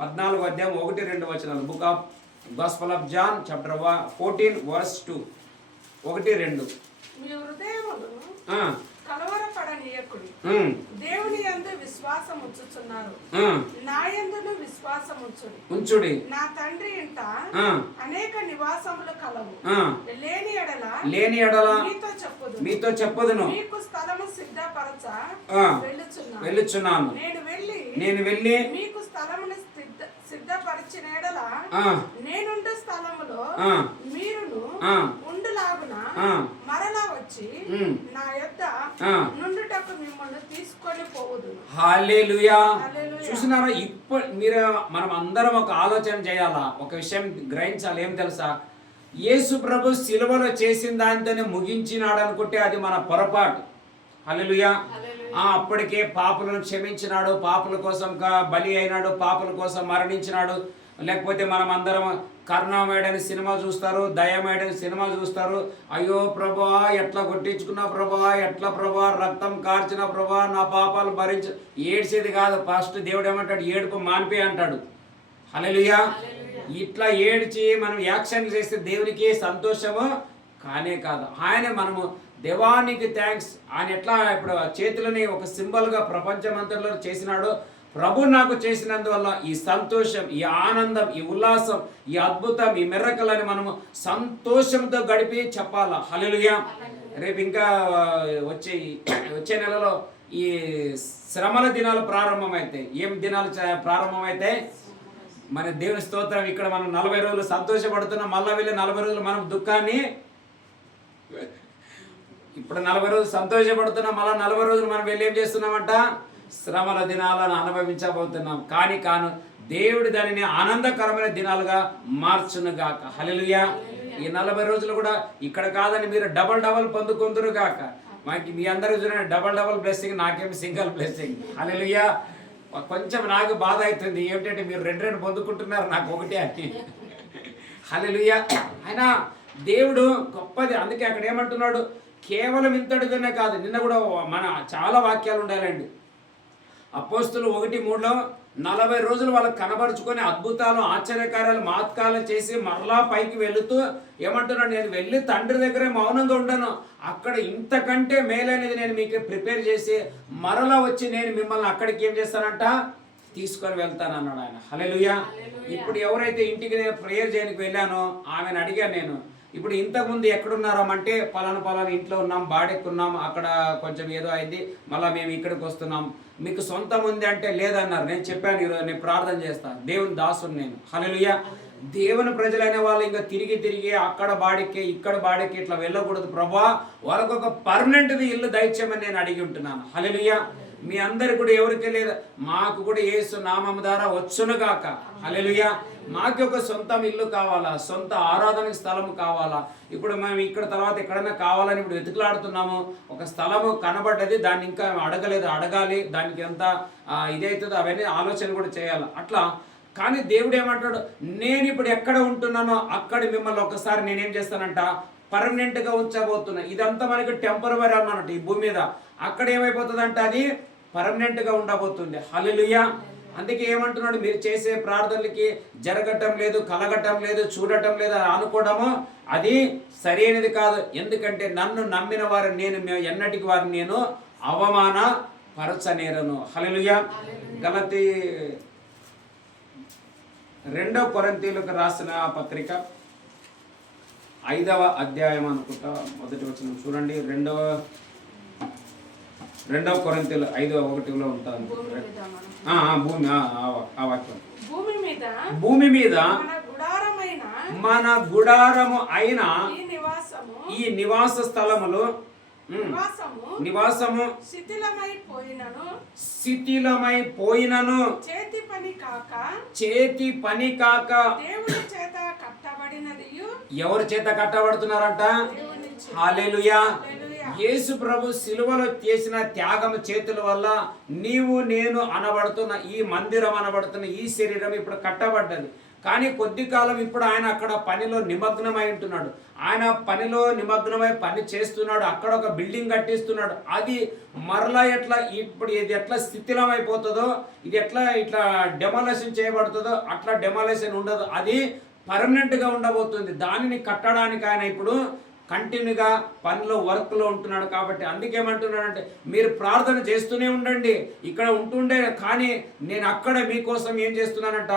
14వ అధ్యాయం 1-2 వచనాలు. Book of gospel of John chapter 14 verse 2, 1-2. మీ హృదయమును కలవరపడనీయకుడి, దేవుని యందు విశ్వాసం ఉంచుచున్నారు, నా యందును విశ్వాసం ఉంచుడి. నా తండ్రి ఇంట అనేక నివాసములు కలవు, లేని ఎడల మీతో చెప్పుదును, మీకు స్థలము సిద్ధపరచ వెళ్ళుచున్నాను. నేను వెళ్ళి మీకు స్థలమును సిద్ధపరిచిన ఎడల నేనుండు స్థలములో మీరును ఉండులాగున మరలా వచ్చి నా యొద్ద నుండుటకు మిమ్మల్ని తీసుకొని పోవుదును. హల్లెలూయా. చూసినారా, ఇప్పుడు మీరు మనం అందరం ఒక ఆలోచన చేయాలా, ఒక విషయం గ్రహించాలి. ఏం తెలుసా, యేసు ప్రభు సిలువలో చేసిన దానితోనే ముగించినాడు అనుకుంటే అది మన పొరపాటు. హల్లెలూయా. అప్పటికే పాపులను క్షమించినాడు, పాపుల కోసం బలి అయినాడు, పాపుల కోసం మరణించినాడు. లేకపోతే మనం అందరం కరుణామయుడని సినిమా చూస్తారు, దయమయుడని సినిమా చూస్తారు, అయ్యో ప్రభా ఎట్లా కొట్టించుకున్నా ప్రభా, ఎట్లా ప్రభా రక్తం కార్చిన ప్రభా, నా పాపాలు భరించ, ఏడ్చేది కాదు. ఫస్ట్ దేవుడు ఏమంటాడు, ఏడుపు మానిపే అంటాడు. హల్లెలూయా. ఇట్లా ఏడ్చి మనం యాక్షన్ చేస్తే దేవునికి సంతోషము కానే కాదు. ఆయన మనము దేవానికి థ్యాంక్స్, ఆయన ఎట్లా ఇప్పుడు చేతులని ఒక సింబల్గా ప్రపంచమంతట్లో చేసినాడు. ప్రభు నాకు చేసినందువల్ల ఈ సంతోషం, ఈ ఆనందం, ఈ ఉల్లాసం, ఈ అద్భుతం, ఈ మిరకల్ అని మనము సంతోషంతో గడిపి చెప్పాలా. హల్లెలూయా. రేపు ఇంకా వచ్చే నెలలో ఈ శ్రమల దినాలు ప్రారంభమైతే, ఏం దినాలు ప్రారంభమైతే, మన దేవుని స్తోత్రం. ఇక్కడ మనం 40 రోజులు సంతోషపడుతున్నాం, మళ్ళీ వెళ్ళి 40 రోజులు మనం దుఃఖాన్ని, ఇప్పుడు 40 రోజులు సంతోషపడుతున్నాం, మళ్ళీ 40 రోజులు మనం వెళ్ళి ఏం చేస్తున్నామంట, శ్రమల దినాలను అనుభవించబోతున్నాం. కాను దేవుడు దానిని ఆనందకరమైన దినాలుగా మార్చునుగాక. హల్లెలూయా. ఈ 40 రోజులు కూడా ఇక్కడ కాదని మీరు డబల్ పొందుకుందురు గాక. మాకు మీ అందరూ చూడండి, డబల్ బ్లెస్సింగ్, నాకేం సింగిల్ బ్లెస్సింగ్. హల్లెలూయా. కొంచెం నాకు బాధ అవుతుంది, ఏమిటంటే మీరు 2 పొందుకుంటున్నారు, నాకు ఒకటే అని. హల్లెలూయా. అయినా దేవుడు గొప్పది. అందుకే అక్కడ ఏమంటున్నాడు, కేవలం ఇంతటితోనే కాదు, నిన్న కూడా మన చాలా వాక్యాలు ఉండాలండి. అపోస్తులు 1:3లో 40 రోజులు వాళ్ళకి కనబరుచుకొని అద్భుతాలు, ఆశ్చర్యకార్యాలు, మహత్కారాలు చేసి మరలా పైకి వెళుతూ ఏమంటున్నాడు, నేను వెళ్ళి తండ్రి దగ్గరే మౌనంగా ఉండను, అక్కడ ఇంతకంటే మేలైనది నేను మీకు ప్రిపేర్ చేసి మరలా వచ్చి నేను మిమ్మల్ని అక్కడికి ఏం చేస్తానంట, తీసుకొని వెళ్తాను అన్నాడు ఆయన. హల్లెలూయా. ఇప్పుడు ఎవరైతే ఇంటికి నేను ప్రేయర్ చేయడానికి వెళ్ళానో ఆమెను అడిగాను, నేను ఇప్పుడు ఇంతకుముందు ఎక్కడున్నారామంటే పలానా ఇంట్లో ఉన్నాం, బాడెక్కున్నాం, అక్కడ కొంచెం ఏదో అయింది, మళ్ళీ మేము ఇక్కడికి వస్తున్నాం. మీకు సొంతం ఉంది అంటే లేదన్నారు. నేను చెప్పాను ఈరోజు, నేను ప్రార్థన చేస్తాను, దేవుని దాసుని నేను. హల్లెలూయా. దేవుని ప్రజలైన వాళ్ళు ఇంకా తిరిగి అక్కడ బాడికి ఇక్కడ బాడికి ఇట్లా వెళ్ళకూడదు ప్రభువా, వాళ్ళకు ఒక పర్మనెంట్ ఇల్లు దయచేయమని నేను అడిగి ఉంటున్నాను. హల్లెలూయా. మీ అందరికి కూడా ఎవరికి లేదు, మాకు కూడా యేసు నామము ద్వారా వచ్చునుగాక. హల్లెలూయా. మాకు ఒక సొంతం ఇల్లు కావాలా, సొంత ఆరాధన స్థలము కావాలా. ఇప్పుడు మేము ఇక్కడ తర్వాత ఎక్కడైనా కావాలని ఇప్పుడు వెతుకులాడుతున్నాము. ఒక స్థలము కనబడ్డది, దాన్ని ఇంకా అడగలేదు, అడగాలి, దానికి ఎంత ఇదవుతుందో అవన్నీ ఆలోచన కూడా చేయాలి. అట్లా కానీ దేవుడు ఏమంటాడు, నేను ఇప్పుడు ఎక్కడ ఉంటున్నానో అక్కడ మిమ్మల్ని ఒకసారి నేనేం చేస్తానంట, పర్మనెంట్గా ఉంచబోతున్నా. ఇదంతా మనకి టెంపరవరీ అన్నమాట ఈ భూమి మీద. అక్కడ ఏమైపోతుందంటే అది పర్మనెంట్గా ఉండబోతుంది. హల్లెలూయా. అందుకే ఏమంటున్నాడు, మీరు చేసే ప్రార్థనలకి జరగటం లేదు, కలగటం లేదు, చూడటం లేదు అని అనుకోవడము అది సరైనది కాదు. ఎందుకంటే నన్ను నమ్మిన వారిని నేను ఎన్నటికి వారిని నేను అవమాన పరచనేరను. హల్లెలూయా. గలతీ 2 కొరింథీయులకు రాసిన పత్రిక 5వ అధ్యాయం అనుకుంటా, మొదటి వచనం చూడండి. 2 కొరింథీయులు 5:1 ఉంటుంది. భూమి ఆ వాక్యం, భూమి మీద మన గుడారము అయిన ఈ నివాస స్థలములు నివాసము శిథిలమైపోయినను చేతి పని కాక ఎవరి చేత కట్టబడుతున్నారంట? హల్లెలూయా. యేసు ప్రభు సిలువలో చేసిన త్యాగం చేతుల వల్ల నీవు నేను అనబడుతున్న ఈ మందిరం అనబడుతున్న ఈ శరీరం ఇప్పుడు కట్టబడ్డది. కానీ కొద్ది కాలం ఇప్పుడు ఆయన అక్కడ పనిలో నిమగ్నమై ఉంటున్నాడు. ఆయన పనిలో నిమగ్నమై పని చేస్తున్నాడు. అక్కడ ఒక బిల్డింగ్ కట్టిస్తున్నాడు. అది మరలా ఇప్పుడు ఇది ఎట్లా శిథిలం అయిపోతుందో, ఇది ఎట్లా ఇట్లా డెమాలిషన్ చేయబడుతుందో అట్లా డెమాలిషన్ ఉండదు. అది పర్మనెంట్గా ఉండబోతుంది. దానిని కట్టడానికి ఆయన ఇప్పుడు కంటిన్యూగా పనిలో వర్క్లో ఉంటున్నాడు. కాబట్టి అందుకేమంటున్నాడంటే, మీరు ప్రార్థన చేస్తూనే ఉండండి, ఇక్కడ ఉంటుండే, కానీ నేను అక్కడ మీకోసం ఏం చేస్తున్నానంట,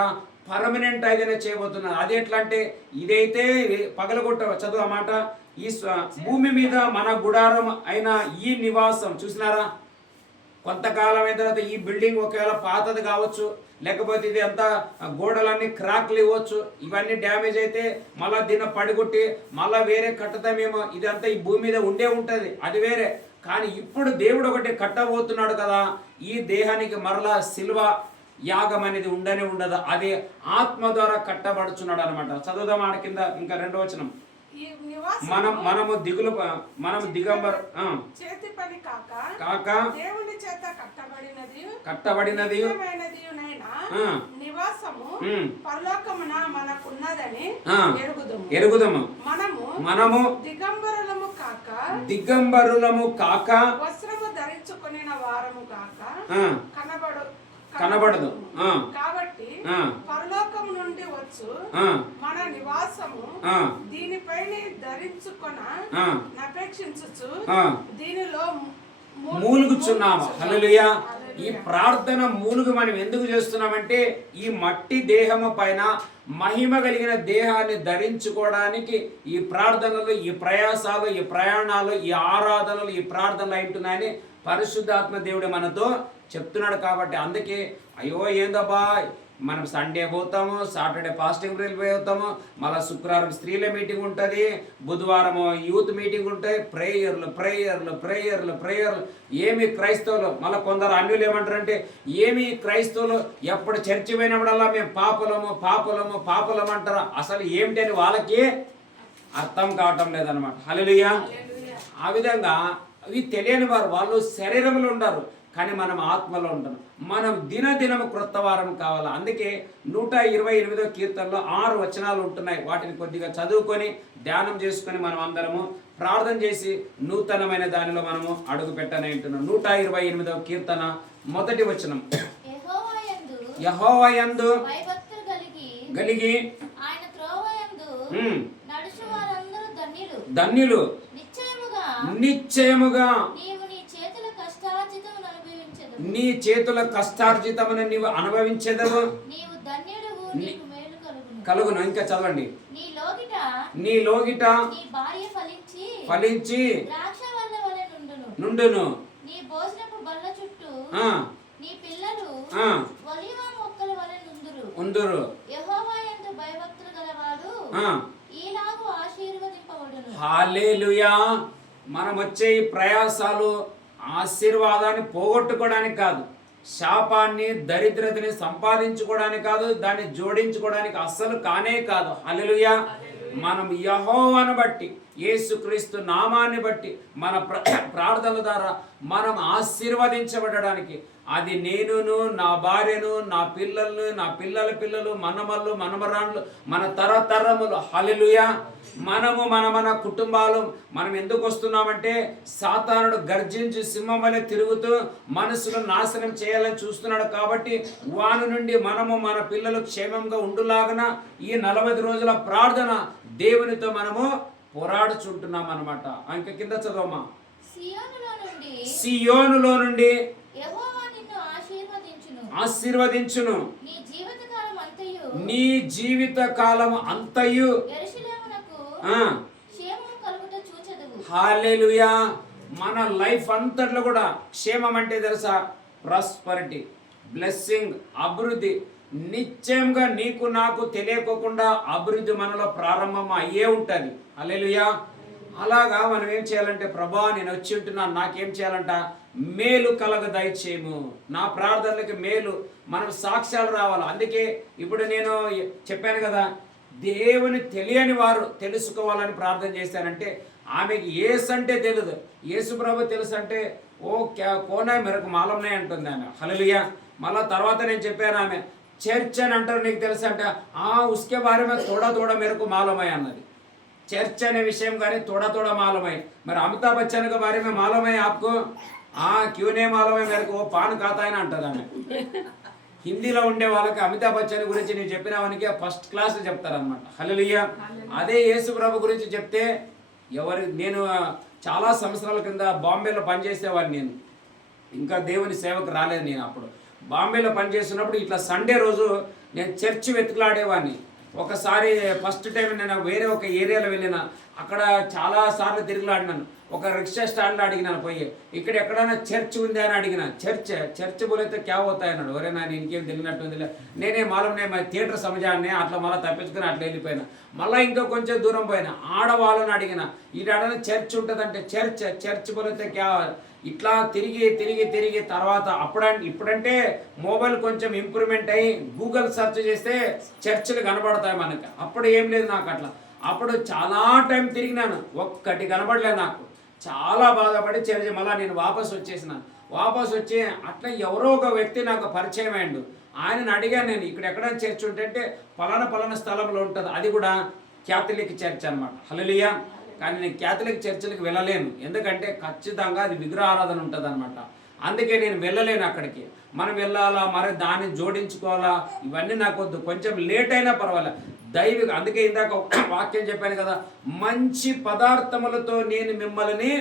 పర్మనెంట్ ఏదైనా చేయబోతున్నాను. అది ఎట్లా అంటే, ఇదైతే పగలగొట్ట చదువు ఆ మాట, ఈ భూమి మీద మన గుడారం అయిన ఈ నివాసం చూసినారా, కొంతకాలం అయిన తర్వాత ఈ బిల్డింగ్ ఒకవేళ పాతది కావచ్చు, లేకపోతే ఇది అంతా గోడలన్నీ క్రాక్లు ఇవ్వచ్చు, ఇవన్నీ డ్యామేజ్ అయితే మళ్ళీ దీన్ని పడిగొట్టి మళ్ళీ వేరే కట్టుతామేమో, ఇదంతా ఈ భూమి మీద ఉండే ఉంటుంది, అది వేరే. కానీ ఇప్పుడు దేవుడు ఒకటి కట్టబోతున్నాడు కదా, ఈ దేహానికి మరలా సిల్వ యాగం అనేది ఉండనే ఉండదు, అది ఆత్మ ద్వారా కట్టబడుచున్నాడు అనమాట. చదువుదాం ఆడ కింద ఇంకా 2వ వచనం. మనము దిగంబర చేతి పని కాక దేవుని చేత కట్టబడినది నివాసము పరలోకమున మనకున్నదని ఎరుగుదము. మనము దిగంబరులము కాక వస్త్రము ధరించుకొనిన వారము కాక కనబడదు. కాబట్టి పరలోకము నుండి వచ్చు మన నివాసము దీనిపైన ధరించుకొన అపేక్షించు దీనిలో మూలుగుచున్నాము. హల్లెలూయా. ఈ ప్రార్థన మూలుగు మనం ఎందుకు చేస్తున్నామంటే, ఈ మట్టి దేహము పైన మహిమ కలిగిన దేహాన్ని ధరించుకోవడానికి ఈ ప్రార్థనలు, ఈ ప్రయాసాలు, ఈ ప్రయాణాలు, ఈ ఆరాధనలు, ఈ ప్రార్థనలు అయింటున్నాయని పరిశుద్ధాత్మ దేవుడు మనతో చెప్తున్నాడు. కాబట్టి అందుకే అయ్యో ఏందబ్బా, మనం సండే పోతాము, సాటర్డే ఫాస్టింగ్ వెళ్ళిపోతాము, మళ్ళీ శుక్రవారం స్త్రీల మీటింగ్ ఉంటుంది, బుధవారం యూత్ మీటింగ్ ఉంటాయి, ప్రేయర్లు. ఏమి క్రైస్తవులు, మళ్ళీ కొందరు అన్యులు ఏమంటారంటే, ఏమి క్రైస్తవులు ఎప్పుడు చర్చి పోయినప్పుడల్లా మేము పాపులము అంటారా? అసలు ఏమిటి అని వాళ్ళకి అర్థం కావటం లేదనమాట. హల్లెలూయా. ఆ విధంగా ఇవి తెలియని వారు, వాళ్ళు శరీరంలో ఉండరు, కానీ మనం ఆత్మలో ఉంటాం. మనం దినదినము క్రొత్త వారం కావాలా. అందుకే 128వ కీర్తనలో 6 వచనాలు ఉంటున్నాయి. వాటిని కొద్దిగా చదువుకొని ధ్యానం చేసుకొని మనం అందరము ప్రార్థన చేసి నూతనమైన దానిలో మనము అడుగు పెట్టనే ఉంటున్నాం. 128వ కీర్తన 1వ వచనం. యెహోవాయందు కలిగి ధన్యులు నిశ్చయముగా నీ చేతుల కష్టార్జితమును నీవు అనుభవించెదవు. కలుగును. ఇంకా చదవండి. నీ లోగిట నీ లోగిట నీ భార్య ఫలించి ఫలించి ద్రాక్ష వల్ల వలె నుండును. నీ భోజనపు బల్ల చుట్టూ ఆ నీ పిల్లలు ఆ ఒలీవ మొక్కల వలె ఉందురు. యెహోవా యందు భయభక్తులు గలవాడు ఈలాగు ఆశీర్వదింపబడును. హల్లెలూయా. మనం వచ్చే ఈ ప్రయాసాలు ఆశీర్వాదాన్ని పోగొట్టుకోవడానికి కాదు, శాపాన్ని దరిద్రతని సంపాదించుకోవడానికి కాదు, దాన్ని జోడించుకోవడానికి అస్సలు కానే కాదు. హల్లెలూయా. మనం యెహోవాను బట్టి, యేసుక్రీస్తు నామాన్ని బట్టి మన ప్రార్థనల ద్వారా మనం ఆశీర్వదించబడడానికి, అది నేనును, నా భార్యను, నా పిల్లలను, నా పిల్లల పిల్లలు, మనమళ్ళు, మనమరాళ్ళు, మన తరతరములు. హల్లెలూయా. మనము మన కుటుంబాలు మనం ఎందుకు వస్తున్నామంటే సాతానుడు గర్జించి సింహం వలె తిరుగుతూ మనసును నాశనం చేయాలని చూస్తున్నాడు. కాబట్టి వాని నుండి మనము మన పిల్లలు క్షేమంగా ఉండులాగన ఈ 40 రోజుల ప్రార్థన దేవునితో మనము పోరాడుచుంటున్నాం అన్నమాట. అంక కింద చదవమా. సియోనులో నుండి యెహోవా నిన్ను ఆశీర్వదించును. నీ జీవిత కాలం అంతయు హల్లెలూయా. మన లైఫ్ అంతట్లో కూడా క్షేమం అంటే తెలుసా? ప్రాస్పరిటీ, బ్లెస్సింగ్, అభివృద్ధి. నిశ్చయంగా నీకు నాకు తెలియకోకుండా అభివృద్ధి మనలో ప్రారంభం అయ్యే ఉంటుంది. హల్లెలూయా. అలాగా మనం ఏం చేయాలంటే, ప్రభా నేను వచ్చి ఉంటున్నాను, నాకేం చేయాలంట? మేలు కలగ దయచేయము. నా ప్రార్థనలకి మేలు, మనం సాక్ష్యాలు రావాలి. అందుకే ఇప్పుడు నేను చెప్పాను కదా, దేవుని తెలియని వారు తెలుసుకోవాలని ప్రార్థన చేశానంటే, ఆమెకి యేసు అంటే తెలియదు, యేసు ప్రభు తెలుసు అంటే ఓ కోనా మెరకు మాలంనే అంటుంది ఆమె. హల్లెలూయా. మళ్ళా తర్వాత నేను చెప్పాను, ఆమె చర్చ్ అని అంటారు, నీకు తెలుసు అంటే ఉస్కే బారే మే తోడా మెరకు మాలమై అన్నది. చర్చ్ అనే విషయం కానీ తోడా మాలమై. మరి అమితాబ్ బచ్చన్ కా బారే మే మాలమై ఆప్కో? క్యూనే మాలమై మెరకు ఓ పాన్ ఖాతా అని అంటుంది ఆమె. హిందీలో ఉండే వాళ్ళకి అమితాబ్ బచ్చన్ గురించి నేను చెప్పినవానికి ఫస్ట్ క్లాస్ చెప్తారనమాట. హల్లెలూయా. అదే యేసు ప్రభు గురించి చెప్తే నేను చాలా సంవత్సరాల కింద బాంబేలో పనిచేసేవాడిని. నేను ఇంకా దేవుని సేవకు రాలేదు. నేను అప్పుడు బాంబేలో పనిచేస్తున్నప్పుడు ఇట్లా సండే రోజు నేను చర్చి వెతుకులాడేవాడిని. ఒకసారి ఫస్ట్ టైం నేను వేరే ఒక ఏరియాలో వెళ్ళిన, అక్కడ చాలా సార్లు తిరుగులాడినాను. ఒక రిక్షా స్టాండ్లో అడిగినాను, పోయి ఇక్కడ ఎక్కడైనా చర్చ్ ఉంది అని అడిగిన. చర్చ్ బోలైతే క్యా అవుతాయి అన్నాడు. ఒరే నా ఇంకేం తెలియనట్టుంది, నేనే మాలంనే థియేటర్ సమజాన్ని అట్లా మళ్ళీ తప్పించుకుని అట్లా వెళ్ళిపోయినా. మళ్ళీ ఇంకా కొంచెం దూరం పోయినా, ఆడవాళ్ళని అడిగిన, ఈడ చర్చ్ ఉంటుందంటే చర్చ్ బోలైతే క్యా. ఇట్లా తిరిగి తర్వాత ఇప్పుడంటే మొబైల్ కొంచెం ఇంప్రూవ్మెంట్ అయ్యి గూగుల్ సెర్చ్ చేస్తే చర్చిలు కనబడతాయి మనకి. అప్పుడు ఏం లేదు నాకు అట్లా. అప్పుడు చాలా టైం తిరిగినాను, ఒక్కటి కనబడలేదు నాకు. చాలా బాధపడి చర్చి మళ్ళీ నేను వాపస్ వచ్చి అట్లా ఎవరో ఒక వ్యక్తి నాకు పరిచయం అయ్యిండు. ఆయనను అడిగాను నేను, ఇక్కడ ఎక్కడైనా చర్చ్ ఉంటే పలానా స్థలంలో ఉంటుంది, అది కూడా క్యాథలిక్ చర్చ్ అనమాట. హల్లెలూయా. కానీ నేను క్యాథలిక్ చర్చిలకు వెళ్ళలేను, ఎందుకంటే ఖచ్చితంగా అది విగ్రహారాధన ఉంటుంది అనమాట. అందుకే నేను వెళ్ళలేను అక్కడికి. మనం వెళ్ళాలా, మరి దాన్ని జోడించుకోవాలా, ఇవన్నీ నాకు వద్దు. కొంచెం లేట్ అయినా పర్వాలేదు, దైవిక. అందుకే ఇందాక వాక్యం చెప్పాను కదా, మంచి పదార్థములతో నేను మిమ్మల్ని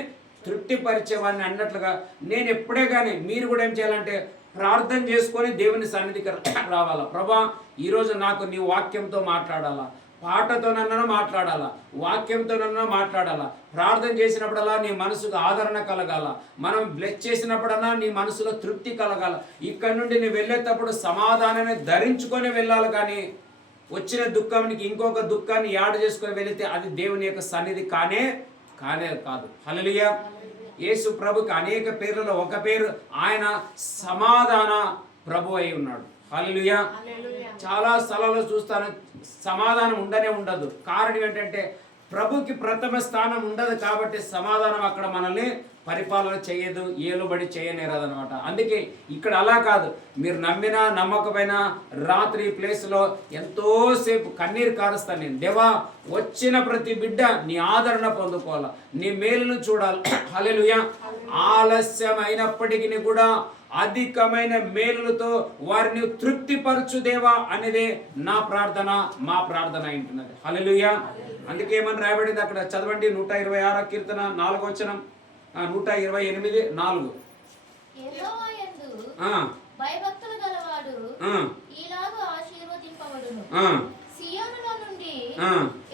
తృప్తిపరిచేవాడిని అన్నట్లుగా నేను ఎప్పుడే కానీ మీరు కూడా ఏం చేయాలంటే ప్రార్థన చేసుకొని దేవుని సన్నిధికి రావాలా. ప్రభా ఈరోజు నాకు నీ వాక్యంతో మాట్లాడాలా, పాటతోనన్నా మాట్లాడాలా, వాక్యంతోనన్నా మాట్లాడాలా. ప్రార్థన చేసినప్పుడల్లా నీ మనసుకు ఆదరణ కలగాల, మనం బ్లెస్ చేసినప్పుడన్నా నీ మనసులో తృప్తి కలగాల. ఇక్కడ నుండి నువ్వు వెళ్ళేటప్పుడు సమాధానాన్ని ధరించుకొని వెళ్ళాలి. కానీ వచ్చిన దుఃఖానికి ఇంకొక దుఃఖాన్ని యాడ్ చేసుకొని వెళితే అది దేవుని యొక్క సన్నిధి కానే కాదు. హల్లెలూయా. యేసు ప్రభుకి అనేక పేర్లలో ఒక పేరు, ఆయన సమాధాన ప్రభు అయి ఉన్నాడు. హల్లెలూయా. చాలా స్థలాల్లో చూస్తాను సమాధానం ఉండదు. కారణం ఏంటంటే ప్రభుకి ప్రథమ స్థానం ఉండదు కాబట్టి సమాధానం అక్కడ మనల్ని పరిపాలన చేయదు, ఏలుబడి చేయనేరదనమాట. అందుకే ఇక్కడ అలా కాదు. మీరు నమ్మినా నమ్మకపోయినా రాత్రి ప్లేస్లో ఎంతోసేపు కన్నీరు కారుస్తాను నేను. దేవా వచ్చిన ప్రతి బిడ్డ నీ ఆదరణ పొందుకోవాలా, నీ మేలును చూడాలి. హల్లెలూయా. ఆలస్యం అయినప్పటికీ కూడా అధికమైన మేలులతో వారిని తృప్తిపరచు దేవా అనేదే నా ప్రార్థన, మా ప్రార్థన అంటున్నది. హల్లెలూయా. అందుకే ఏమని రాయబడింది అక్కడ చదవండి. 126 కీర్తన 4వ వచనం, 128:4. యెహోవా యందు భయభక్తులు గలవాడు ఈలాగు ఆశీర్వదింపబడును. సియోను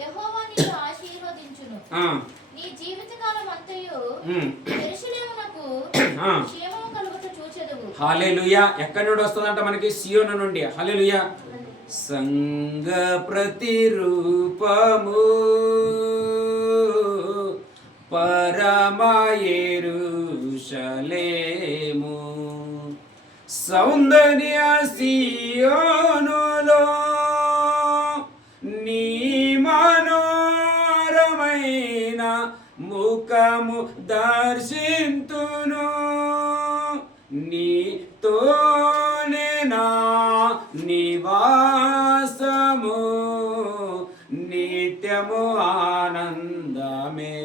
యెహోవా నిన్ను ఆశీర్వదించును. నీ జీవితకాలం అంతయు యెరూషలేమునకు క్షేమము కలుగుట చూచెదవు. హల్లెలూయా. ఎక్కడి నుండి వస్తుందంట మనకి? సియోను నుండి. హల్లెలూయా. సంఘ ప్రతిరూపము పరమ యెరూషలేము, సౌందర్య సియోనులో నీ మనోరమైన ముఖము దర్శింతును, నీతోనే నా నివాసము నిత్యము ఆనందమే.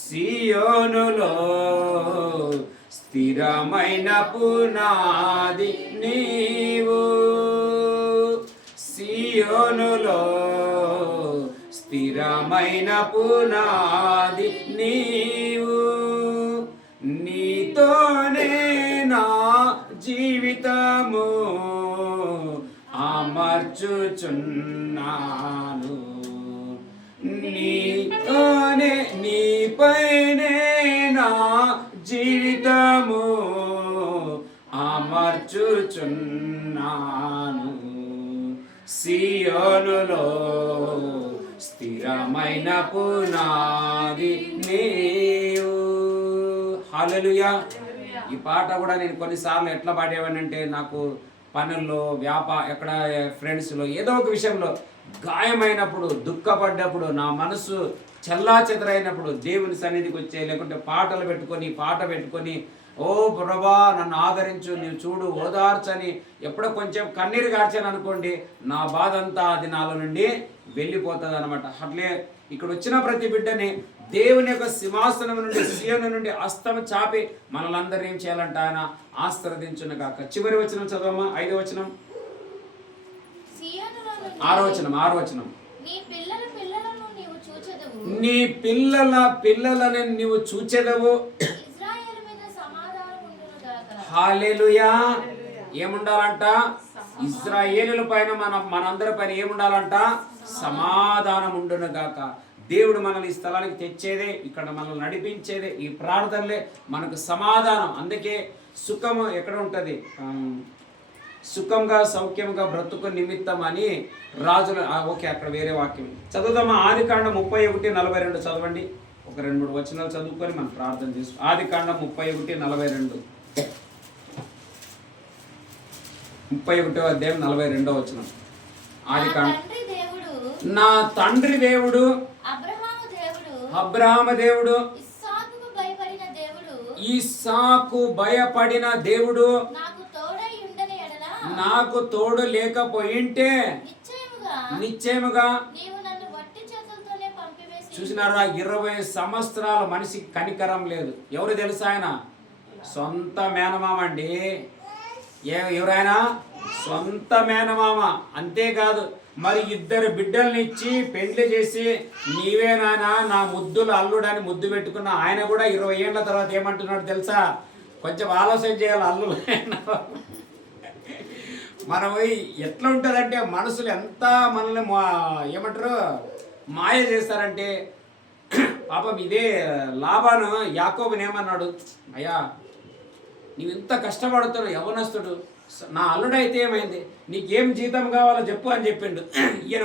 సియోనులో స్థిరమైన పునాది నీవు, సియోనులో స్థిరమైన పునాది నీవు, నీతోనే నా జీవితము అమర్చుచున్నాను, నీతోనే నీపైనే నా జీవితము అమర్చుచున్నాను. సియోనులో స్థిరమైన పునాది నీవు. హల్లెలూయా. ఈ పాట కూడా నేను కొన్నిసార్లు ఎట్లా పాడేవాడినంటే, నాకు పనుల్లో ఎక్కడ ఫ్రెండ్స్లో ఏదో ఒక విషయంలో గాయమైనప్పుడు, దుఃఖపడ్డప్పుడు, నా మనసు చల్లా చెదరైనప్పుడు దేవుని సన్నిధికి వచ్చే, లేకుంటే పాటలు పెట్టుకొని పాట పెట్టుకొని, ఓ ప్రభా నన్ను ఆదరించు, నీవు చూడు, ఓదార్చని ఎప్పుడో కొంచెం కన్నీరు గార్చాను అనుకోండి, నా బాధ అంతా అది నాలో నుండి వెళ్ళిపోతుంది అనమాట. అట్లే ఇక్కడ వచ్చిన ప్రతి బిడ్డని దేవుని యొక్క సింహాసనం నుండి, సియోను నుండి హస్తం చాపి మనలందరినీ ఏం చేయాలంట? ఆయన ఆశీర్వదించును గాక. చివరి వచనం చదవమా? 5వ వచనం, 6వ వచనం. నీ పిల్లల పిల్లలను నీవు చూచెదవు, నీ పిల్లల పిల్లలని నీవు చూచెదవు. ఇశ్రాయేలు మీద సమాధానం ఉండును గాక. హల్లెలూయా. ఏముండాలంట? ఇశ్రాయేలుల పైన మనందరి పైన ఏముండాలంట? సమాధానం ఉండును గాక. దేవుడు మనల్ని ఈ స్థలానికి తెచ్చేదే, ఇక్కడ మనల్ని నడిపించేదే ఈ ప్రార్థనలే మనకు సమాధానం. అందుకే సుఖము ఎక్కడ ఉంటుంది? సుఖంగా సౌఖ్యంగా బ్రతుకు నిమిత్తం అని రాజులు. ఓకే, అక్కడ వేరే వాక్యం చదువుదామా? ఆదికాండం 31:42 చదవండి. ఒక 2-3 వచనాలు చదువుకొని మనం ప్రార్థన చేస్తాం. ఆదికాండం 31:42, 31వ అధ్యాయం 42వ వచనం. ఆదికాండం. నా తండ్రి దేవుడు అబ్రహాము దేవుడు, ఇస్సాకు భయపడిన దేవుడు నాకు తోడు లేకపోయింటే నిశ్చయముగా చూసినారా, 20 సంవత్సరాల మనిషికి కనికరం లేదు. ఎవరు తెలుసా? ఆయన సొంత మేనమామ అండి. ఎవరైనా సొంత మేనమామ. అంతేకాదు, మరి 2 బిడ్డల్ని ఇచ్చి పెండ్లి చేసి, నీవే నాయనా నా ముద్దులు అల్లుడని ముద్దు పెట్టుకున్న ఆయన కూడా 20 ఏళ్ల తర్వాత ఏమంటున్నాడు తెలుసా? కొంచెం ఆలోచన చేయాలి. అల్లుడు మనం ఎట్లా ఉంటుందంటే, మనుషులు ఎంత మనల్ని ఏమంటారు మాయ చేస్తారంటే, పాపం ఇదే లాబాను యాకోబుని ఏమన్నాడు? అయ్యా నీవు ఇంత కష్టపడుతున్నావు, యవ్వనస్తుడు, నా అల్లుడైతే ఏమైంది, నీకేం జీతం కావాలో చెప్పు అని చెప్పిండు. ఈయన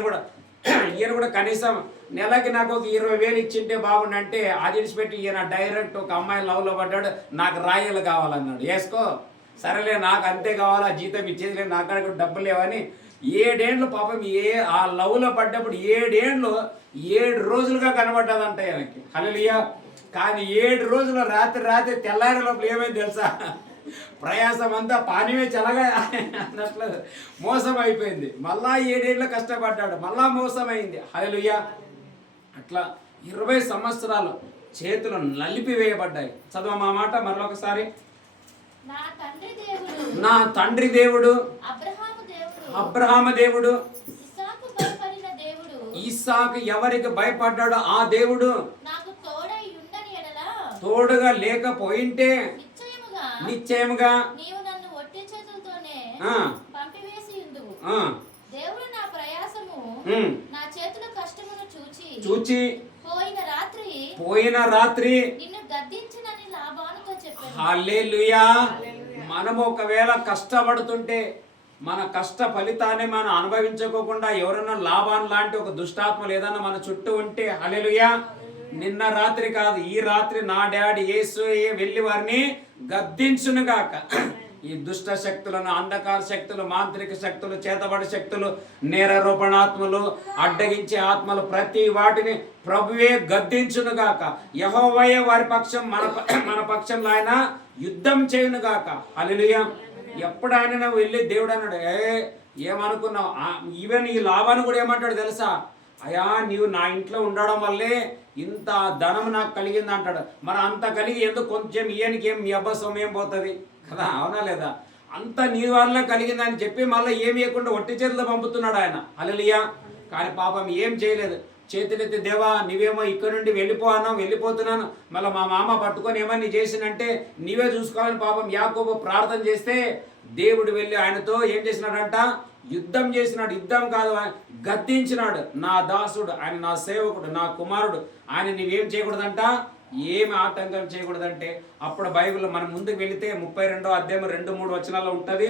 కూడా కనీసం నెలకి నాకు ఒక 20,000 ఇచ్చింటే బాగుండంటే, అది విడిచిపెట్టి ఈయన డైరెక్ట్ ఒక అమ్మాయి లవ్లో పడ్డాడు. నాకు రాయలు కావాలన్నాడు. వేసుకో, సరేలే నాకు అంతే కావాలా, జీతం ఇచ్చేది లేదు, నాకు కూడా డబ్బులు లేవని 7 ఏళ్ళు పాపం ఆ లవ్లో పడ్డప్పుడు 7 ఏళ్ళు 7 రోజులుగా కనబడ్డదంట ఆయనకి. హల్లెలూయా. కానీ 7 రోజులు రాత్రి తెల్లారి లోపల ఏమైంది తెలుసా? ప్రయాసం అంతా పానీయమే చల్లగా అన్నట్లు మోసం అయిపోయింది. మళ్ళా 7 ఏళ్ళు కష్టపడ్డాడు, మళ్ళా మోసమైంది. హల్లెలూయా. అట్లా 20 సంవత్సరాలు చేతులు నలిపివేయబడ్డాయి. చదవమా మాట మరొకసారి. నా తండ్రి దేవుడు అబ్రహాము దేవుడు, ఇస్సాకు ఎవరికి భయపడ్డాడో ఆ దేవుడు తోడుగా లేకపోయింటే నిశ్చయముగా దేవుడు నా ప్రయాసము నా చేతుల కష్టమును చూచి పోయిన రాత్రి నిన్ను గద్దించినని లాబానుతో చెప్పాను. హల్లెలూయా. మనము ఒకవేళ కష్టపడుతుంటే మన కష్ట ఫలితాన్ని మనం అనుభవించుకోకుండా ఎవరైనా లాభాన్ లాంటి ఒక దుష్టాత్మలు ఏదన్నా మన చుట్టూ ఉంటే, హల్లెలూయా, నిన్న రాత్రి కాదు ఈ రాత్రి నా డాడీ యేసు వెళ్ళి వారిని గద్దించునుగాక. ఈ దుష్ట శక్తులను, అంధకార శక్తులు, మాంత్రిక శక్తులు, చేతబడి శక్తులు, నేరారోపణాత్మలు, అడ్డగించే ఆత్మలు, ప్రతి వాటిని ప్రభువే గద్దించునుగాక. యెహోవాయే వారి పక్షం, మన పక్షంలో ఆయన యుద్ధం చేయునుగాక. హల్లెలూయా. ఎప్పుడు ఆయన వెళ్ళి దేవుడు అన్నాడు, ఏమనుకున్నావు? ఈవెన్ ఈ లాభాన్ని కూడా ఏమంటాడు తెలుసా? అయ్యా, నీవు నా ఇంట్లో ఉండడం వల్లే ఇంత ధనం నాకు కలిగింది అంటాడు. మరి అంత కలిగి ఎందుకు కొంచెం ఈయనకి ఏం మీ అబ్బా సొమ్మేం పోతుంది కదా, అవునా లేదా? అంత నీ వల్ల కలిగిందని చెప్పి మళ్ళీ ఏమి ఇవ్వకుండా ఒట్టి చేతులు పంపుతున్నాడు ఆయన. హల్లెలూయా. కానీ పాపం ఏం చేయలేదు. చేతులెత్తి, దేవా నీవేమో ఇక్కడ నుండి వెళ్ళిపోతున్నాను, మళ్ళీ మా మామ పట్టుకొని ఏమని చేసినంటే నీవే చూసుకోవాలని పాపం యాకోబు ప్రార్థన చేస్తే దేవుడు వెళ్ళి ఆయనతో ఏం చేసినాడంట? యుద్ధం చేసినాడు. యుద్ధం కాదు, గద్దించినాడు. నా దాసుడు, ఆయన నా సేవకుడు, నా కుమారుడు, ఆయన నీవేం చేయకూడదంట, ఏమి ఆటంకం చేయకూడదంటే, అప్పుడు బైబిల్ మనం ముందుకు వెళితే 32వ అధ్యాయం 2-3 వచనాల్లో ఉంటది.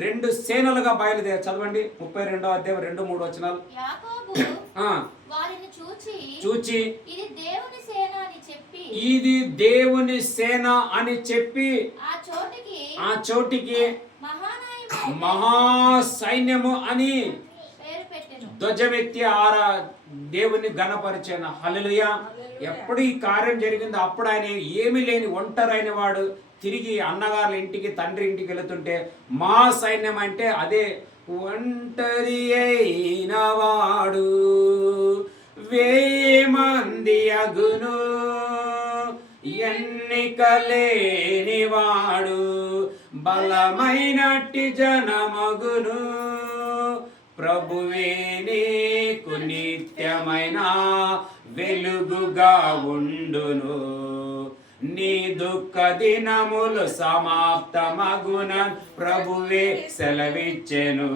2 సేనలుగా బయలుదేరి చదవండి. 32వ అధ్యాయం 2-3 వచనాలు. వారిని చూచి ఇది దేవుని సేన అని చెప్పి ఆ చోటికి మహా సైన్యము అని ధ్వజమెత్తి దేవుని గణపరిచాను. హల్లెలూయా. ఎప్పుడు ఈ కార్యం జరిగిందో అప్పుడు ఆయన ఏమీ లేని ఒంటరైన వాడు తిరిగి అన్నగారుల ఇంటికి, తండ్రి ఇంటికి వెళుతుంటే మా సైన్యం అంటే అదే ఒంటరి అయిన వాడు 1000 మంది అగును, ఎన్నికలేని వాడు బలమైనట్టి జనమగును, ప్రభువే నీకు నిత్యమైన వెలుగుగా ఉండును, నీ దుఃఖ దినములు సమాప్తమగున ప్రభువే సెలవిచ్చెను,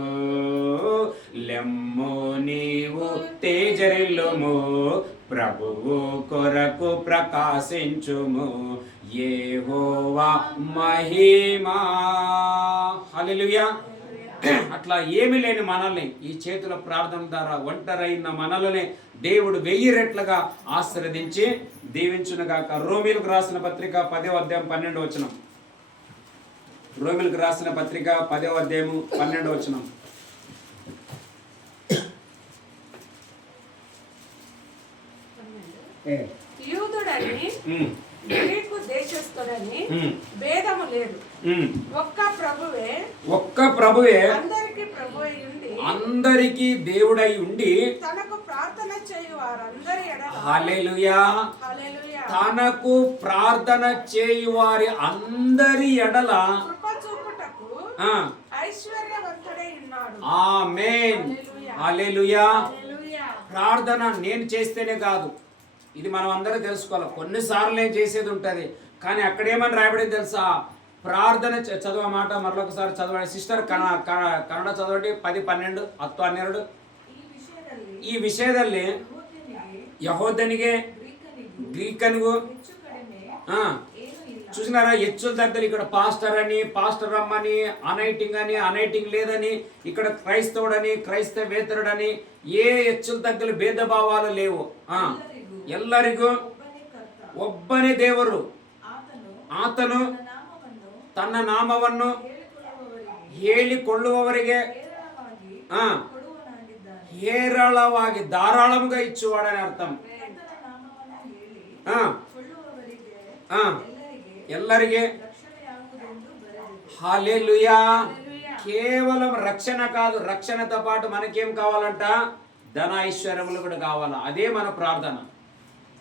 లెమ్ము నీవు తేజరిల్లుము, ప్రభువు కొరకు ప్రకాశించుము, యెహోవా మహిమా. హల్లెలూయా. అట్లా ఏమి లేని మనల్ని ఈ చేతుల ప్రార్థన ద్వారా ఒంటరైన మనల్ని దేవుడు 1000 రెట్లుగా ఆశీర్వదించి దీవించునుగాక. రోమీలకు రాసిన పత్రిక 10వ అధ్యాయం 12వ వచనం. రోమీలకు రాసిన పత్రిక 10వ అధ్యాయం 12వ వచనం. యూదుడని గ్రీకు దేశస్థుడని భేదము లేదు, ఒక్క ప్రభువే అందరికీ దేవుడై ఉండి తనకు ప్రార్థన చేయు వారందరి ఎడల, హల్లెలూయా, తనకు ప్రార్థన చేయు వారి అందరి ఎడల కృప చూపుటకు ఐశ్వర్యవంతుడై ఉన్నాడు. ఆమేన్. హల్లెలూయా. ప్రార్థన నేను చేస్తేనే కాదు, ఇది మనం అందరూ తెలుసుకోవాలి. కొన్నిసార్లు నేను చేసేది ఉంటుంది, కానీ అక్కడేమని రాయబడింది తెలుసా? ప్రార్థన చదువు మాట మరొకసారి చదవండి సిస్టర్. ಕನ್ನಡ చదవండి. 10-12 10-12. ಈ ವಿಷಯದಲ್ಲಿ ಯಹೋದನಿಗೆ ಗ್ರೀಕನಿಗೂ చూసినారా, హెచ్చుల దగ్గర ఇక్కడ పాస్టర్ అమ్మని, అనైటింగ్ లేదని, ఇక్కడ క్రైస్తవుడని, క్రైస్తవేతరుడని ఏ హెచ్చుల దగ్గర భేదభావాలు లేవు. ಎಲ್ಲರಿಗೂ ಒಬ್ಬನೇ ದೇವರು, ಆತನು ತನ್ನ ನಾಮವನ್ನು ಹೇಳಿಕೊಳ್ಳುವವರಿಗೆ ಹೇರಳವಾಗಿ ಧಾರಾಳಂగా ఇచ్చువాడని అర్థం. ಎಲ್ಲರಿಗೆ హల్లెలూయా. కేవలం రక్షణ కాదు, రక్షణతో పాటు మనకేం కావాలంట? ధన ఐశ్వర్యములు కూడా కావాలా. అదే మన ప్రార్థన.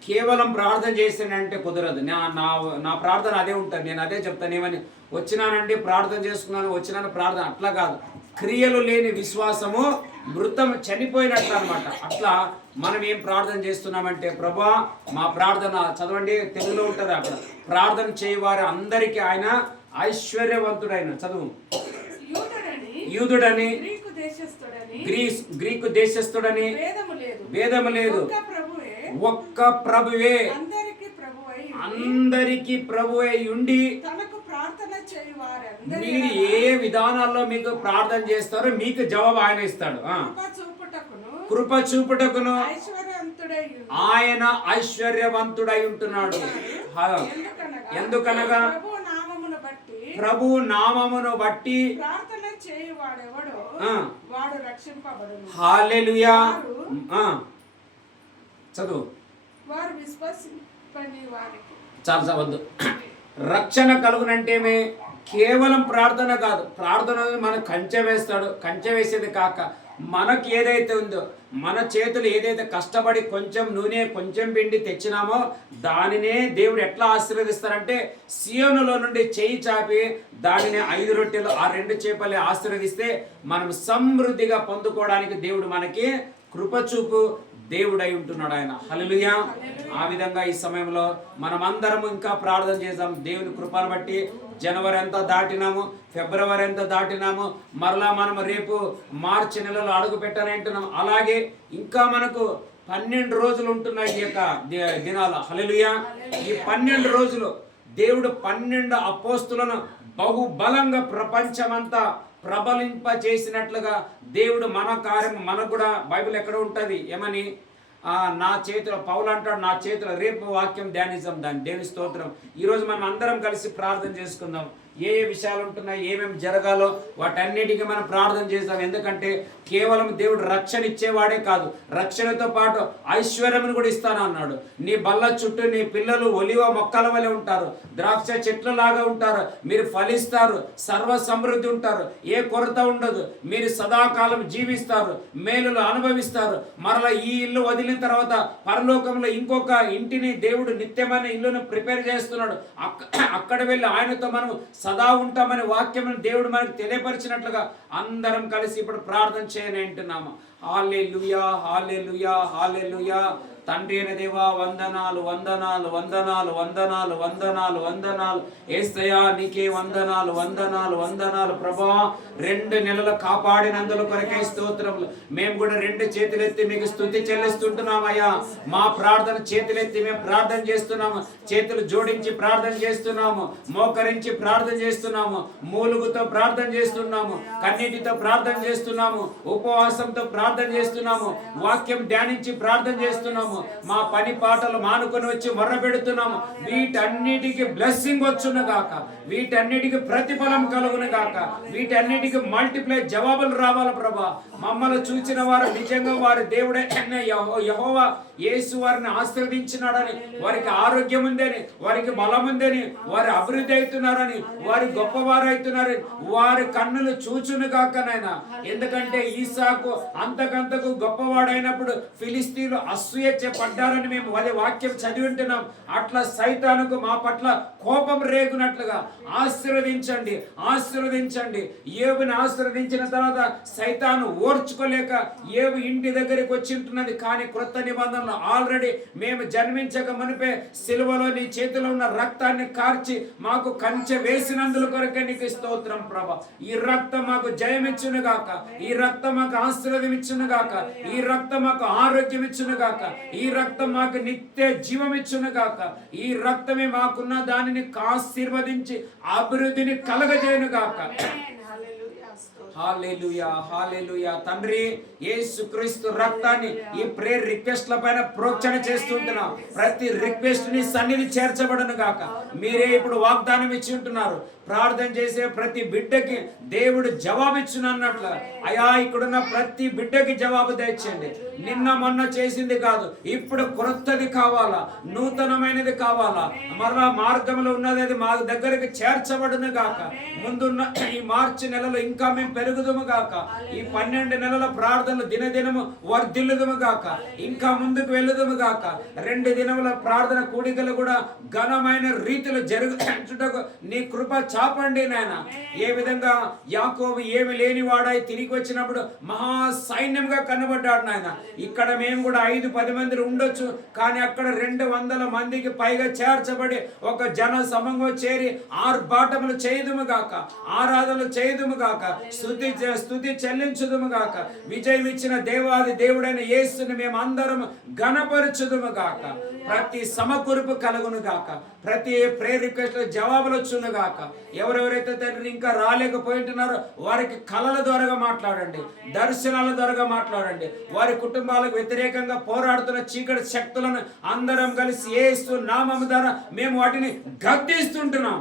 కేవలం ప్రార్థన చేస్తేనంటే కుదరదు. నా ప్రార్థన అదే ఉంటుంది. నేను అదే చెప్తాను. ఏమని వచ్చినానండి ప్రార్థన చేసుకున్నాను, వచ్చినాను ప్రార్థన, అట్లా కాదు. క్రియలు లేని విశ్వాసము మృతం, చనిపోయినట్లు అనమాట. అట్లా మనం ఏం ప్రార్థన చేస్తున్నామంటే, ప్రభువా మా ప్రార్థన చదవండి, తెలుగులో ఉంటుంది అక్కడ, ప్రార్థన చేయవారు అందరికీ ఆయన ఐశ్వర్యవంతుడైన, చదువు, యూదుడని దేశస్థుడని గ్రీకు దేశస్థుడని భేదము లేదు. ఒక్క ప్రభువే అందరికి ప్రభువై ఉండి తనకు ప్రార్థన చేయువారందరి మీరు ఏ విధానాల్లో మీకు ప్రార్థన చేస్తారో మీకు జవాబు ఆయన ఇస్తాడు. కృప చూపుటకును ఆయన ఐశ్వర్యవంతుడై ఉంటున్నాడు. ఎందుకనగా ప్రభు నామమును బట్టి ప్రార్థన చేయువాడెవడో వాడు రక్షింపబడును. హల్లెలూయా. చదువు. వారు విశ్వసింపని వారికి చాలా చదవద్దు. రక్షణ కలుగునంటేమే కేవలం ప్రార్థన కాదు. ప్రార్థన మన కంచె వేస్తాడు. కంచె వేసేది కాక మనకి ఏదైతే ఉందో మన చేతులు ఏదైతే కష్టపడి కొంచెం నూనె కొంచెం పిండి తెచ్చినామో దానినే దేవుడు ఎట్లా ఆశీర్వదిస్తారంటే సియోనులో నుండి చేయి చాపి దానిని 5 రొట్టెలు ఆ 2 చేపల్ని ఆశీర్వదిస్తే మనం సమృద్ధిగా పొందుకోవడానికి దేవుడు మనకి కృపచూపు దేవుడై ఉంటున్నాడు ఆయన. హల్లెలూయా. ఆ విధంగా ఈ సమయంలో మనమందరం ఇంకా ప్రార్థన చేద్దాం. దేవుని కృపను బట్టి జనవరి ఎంత దాటినాము, ఫిబ్రవరి ఎంత దాటినాము, మరలా మనం రేపు మార్చి నెలలో అడుగు పెట్టాలంటున్నాం. అలాగే ఇంకా మనకు 12 రోజులు ఉంటున్నాయి ఈ యొక్క దినాలు. హల్లెలూయా. ఈ 12 రోజులు దేవుడు 12 అపోస్తులను బహుబలంగా ప్రపంచమంతా ప్రబలింప చేసినట్లుగా దేవుడు మన కార్యం మనకు కూడా బైబిల్ ఎక్కడ ఉంటుంది ఏమని నా చేతిలో పౌలు అంటాడు, నా చేతిలో రేపు వాక్యం ధ్యానిద్దాం దాన్ని. దేవుని స్తోత్రం. ఈరోజు మనం అందరం కలిసి ప్రార్థన చేసుకుందాం. ఏ విషయాలు ఉంటున్నాయి, ఏమేమి జరగాలో వాటన్నిటికీ మనం ప్రార్థన చేస్తాం. ఎందుకంటే కేవలం దేవుడు రక్షణ ఇచ్చేవాడే కాదు, రక్షణతో పాటు ఐశ్వర్యమును కూడా ఇస్తాను అన్నాడు. నీ బల్ల చుట్టూ నీ పిల్లలు ఒలివ మొక్కల వలె ఉంటారు, ద్రాక్ష చెట్ల లాగా ఉంటారు, మీరు ఫలిస్తారు, సర్వ సమృద్ధి ఉంటారు, ఏ కొరత ఉండదు, మీరు సదాకాలం జీవిస్తారు, మేలులు అనుభవిస్తారు. మరలా ఈ ఇల్లు వదిలిన తర్వాత పరలోకంలో ఇంకొక ఇంటిని దేవుడు నిత్యమైన ఇల్లును ప్రిపేర్ చేస్తున్నాడు. అక్కడ వెళ్ళి ఆయనతో మనం సదా ఉంటామని వాక్యమును దేవుడు మనకు తెలియపరిచినట్లుగా అందరం కలిసి ఇప్పుడు ప్రార్థన చేయని అంటున్నాము. హల్లెలూయా, హల్లెలూయా, హల్లెలూయా. తండ్రి అయిన దేవా వందనాలు, వందనాలు, వందనాలు, వందనాలు, వందనాలు, వందనాలు. యేసయ్యా నీకే వందనాలు, వందనాలు, వందనాలు. ప్రభా 2 నెలలు కాపాడినందుల కొరకే స్తోత్రములు. మేము కూడా 2 చేతులెత్తి మీకు స్తుతి చెల్లిస్తుంటున్నామయ్యా. మా ప్రార్థన చేతులెత్తి మేము ప్రార్థన చేస్తున్నాము, చేతులు జోడించి ప్రార్థన చేస్తున్నాము, మోకరించి ప్రార్థన చేస్తున్నాము, మూలుగుతో ప్రార్థన చేస్తున్నాము, కన్నీటితో ప్రార్థన చేస్తున్నాము, ఉపవాసంతో ప్రార్థన చేస్తున్నాము, వాక్యం ధ్యానించి ప్రార్థన చేస్తున్నాము, మా పని పాటలు మానుకొని వచ్చి మొర్ర పెడుతున్నాము. వీటన్నిటికి బ్లెస్సింగ్ వచ్చును గాక, వీటన్నిటికి ప్రతిఫలం కలుగును గాక, వీటన్నిటికి మల్టిప్లై జవాబులు రావాలి ప్రభా. మమ్మల్ని చూచిన వారు నిజంగా వారి దేవుడే యెహోవా యేసు వారిని ఆశీర్వదించినాడని, వారికి ఆరోగ్యం ఉందని, వారికి బలం ఉందని, వారి అభివృద్ధి అవుతున్నారని, వారి గొప్పవారు అవుతున్నారని వారి కన్నులు చూచును గాక నాయనా. ఎందుకంటే ఈసాకు అంతకంతకు గొప్పవాడైనప్పుడు ఫిలిస్తీన్లు అసూయ పడ్డారని మేము అదే వాక్యం చదివి ఉంటున్నాం. అట్లా సైతానుకు మా పట్ల కోపం రేగునట్లుగా ఆశీర్వదించండి, ఆశీర్వదించండి. యోబుని ఆశీర్వదించిన తర్వాత సైతాను ఓర్చుకోలేక యోబు ఇంటి దగ్గరికి వచ్చి ఉంటున్నది. కానీ క్రొత్త నిబంధనలు ఆల్రెడీ మేము జన్మించక మునిపే సిలువలో నీ చేతిలో ఉన్న రక్తాన్ని కార్చి మాకు కంచె వేసినందుల కొరకే నీకు స్తోత్రం ప్రభా. ఈ రక్తం మాకు జయమిచ్చును గాక, ఈ రక్తం మాకు ఆశీర్వాదం ఇచ్చును గాక, ఈ రక్తం మాకు ఆరోగ్యం ఇచ్చును గాక, ఈ రక్తం మాకు నిత్య జీవం ఇచ్చును గాక, ఈ రక్తమే మాకున్న దానిని ఆశీర్వదించి అభివృద్ధిని కలగజేయును గాక. హల్లెలూయా, హల్లెలూయా. తండ్రి యేసుక్రీస్తు రక్తాన్ని ఈ ప్రేయర్ రిక్వెస్ట్ల పైన ప్రోక్షణ చేస్తుంటున్నాం. ప్రతి రిక్వెస్ట్ ని సన్నిధి చేర్చబడను గాక. మీరే ఇప్పుడు వాగ్దానం ఇచ్చి ఉంటున్నారు, ప్రార్థన చేసే ప్రతి బిడ్డకి దేవుడు జవాబిచ్చునన్నట్లు. అయా ఇక్కడున్న ప్రతి బిడ్డకి జవాబు తెచ్చండి. నిన్న మొన్న చేసింది కాదు, ఇప్పుడు క్రొత్తది కావాలా, నూతనమైనది కావాలా, మరలా మార్గంలో ఉన్నది అది మా దగ్గరికి చేర్చబడును గాక. ముందున్న ఈ మార్చి నెలలో ఇంకా మేము పెరుగుదుము గాక. ఈ 12 నెలల ప్రార్థనలు దినదినము వర్ధిల్లుదుము గాక, ఇంకా ముందుకు వెళ్ళుదుము గాక. 2 దినముల ప్రార్థన కూడికలు కూడా ఘనమైన రీతిలో జరుగుటకు నీ కృప చాపండి నాయన. ఏ విధంగా యాకోబు ఏమి లేనివాడై తిరిగి వచ్చినప్పుడు మహా సైన్యంగా కనబడ్డాడు నాయన. ఇక్కడ మేము కూడా 5-10 మంది ఉండొచ్చు, కానీ అక్కడ 200 మందికి పైగా చేర్చబడి ఒక జన సమూహంగా చేరి ఆర్భాటములు చేయుదుము గాక, ఆరాధనలు చేయుదుము గాక, స్తుతి చెల్లించుదుము గాక. విజయం ఇచ్చిన దేవాది దేవుడైన యేసుని మేము అందరం ఘనపరచుదుము గాక. ప్రతి సమకూర్పు కలుగును గాక, ప్రతి ప్రేయర్ రిక్వెస్ట్ జవాబులు వచ్చును గాక. ఎవరెవరైతే తండ్రి ఇంకా రాలేకపోయింటున్నారో వారికి కళల ద్వారా మాట్లాడండి, దర్శనాల ద్వారా మాట్లాడండి. వారి కుటుంబాలకు వ్యతిరేకంగా పోరాడుతున్న చీకటి శక్తులను అందరం కలిసి యేసు నామము ద్వారా మేము వాటిని గద్దిస్తుంటున్నాం.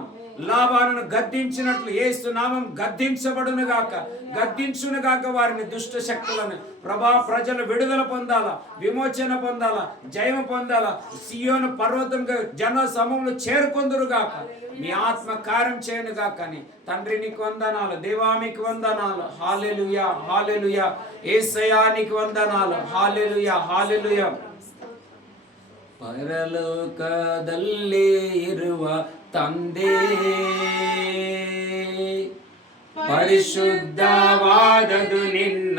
లాభాలను గద్దించినట్లు యేసు నామం గద్దించబడును గాక, గద్దించును గాక వారిని దుష్ట శక్తులను. ప్రభా, ప్రజలు విడుదల పొందాలా, విమోచన పొందాలా, జయము పొందాలా, సియోను పర్వతంగా జన సమూహంలో చేరుకొందురు గాక. మీ ఆత్మ కార్యం చేయను గాక అని తండ్రి నీకు వందనాలు, దేవా మీకు వందనాలు. హల్లెలూయా, హల్లెలూయా. యేసయ్యా నీకు వందనాలు. హల్లెలూయా, ಹಲ್ಲೆಲೂಯಾ. ಪರಲೋಕದಲ್ಲಿ ಇರುವ ತಂದೆ, ಪರಿಶುದ್ಧವಾದದು ನಿನ್ನ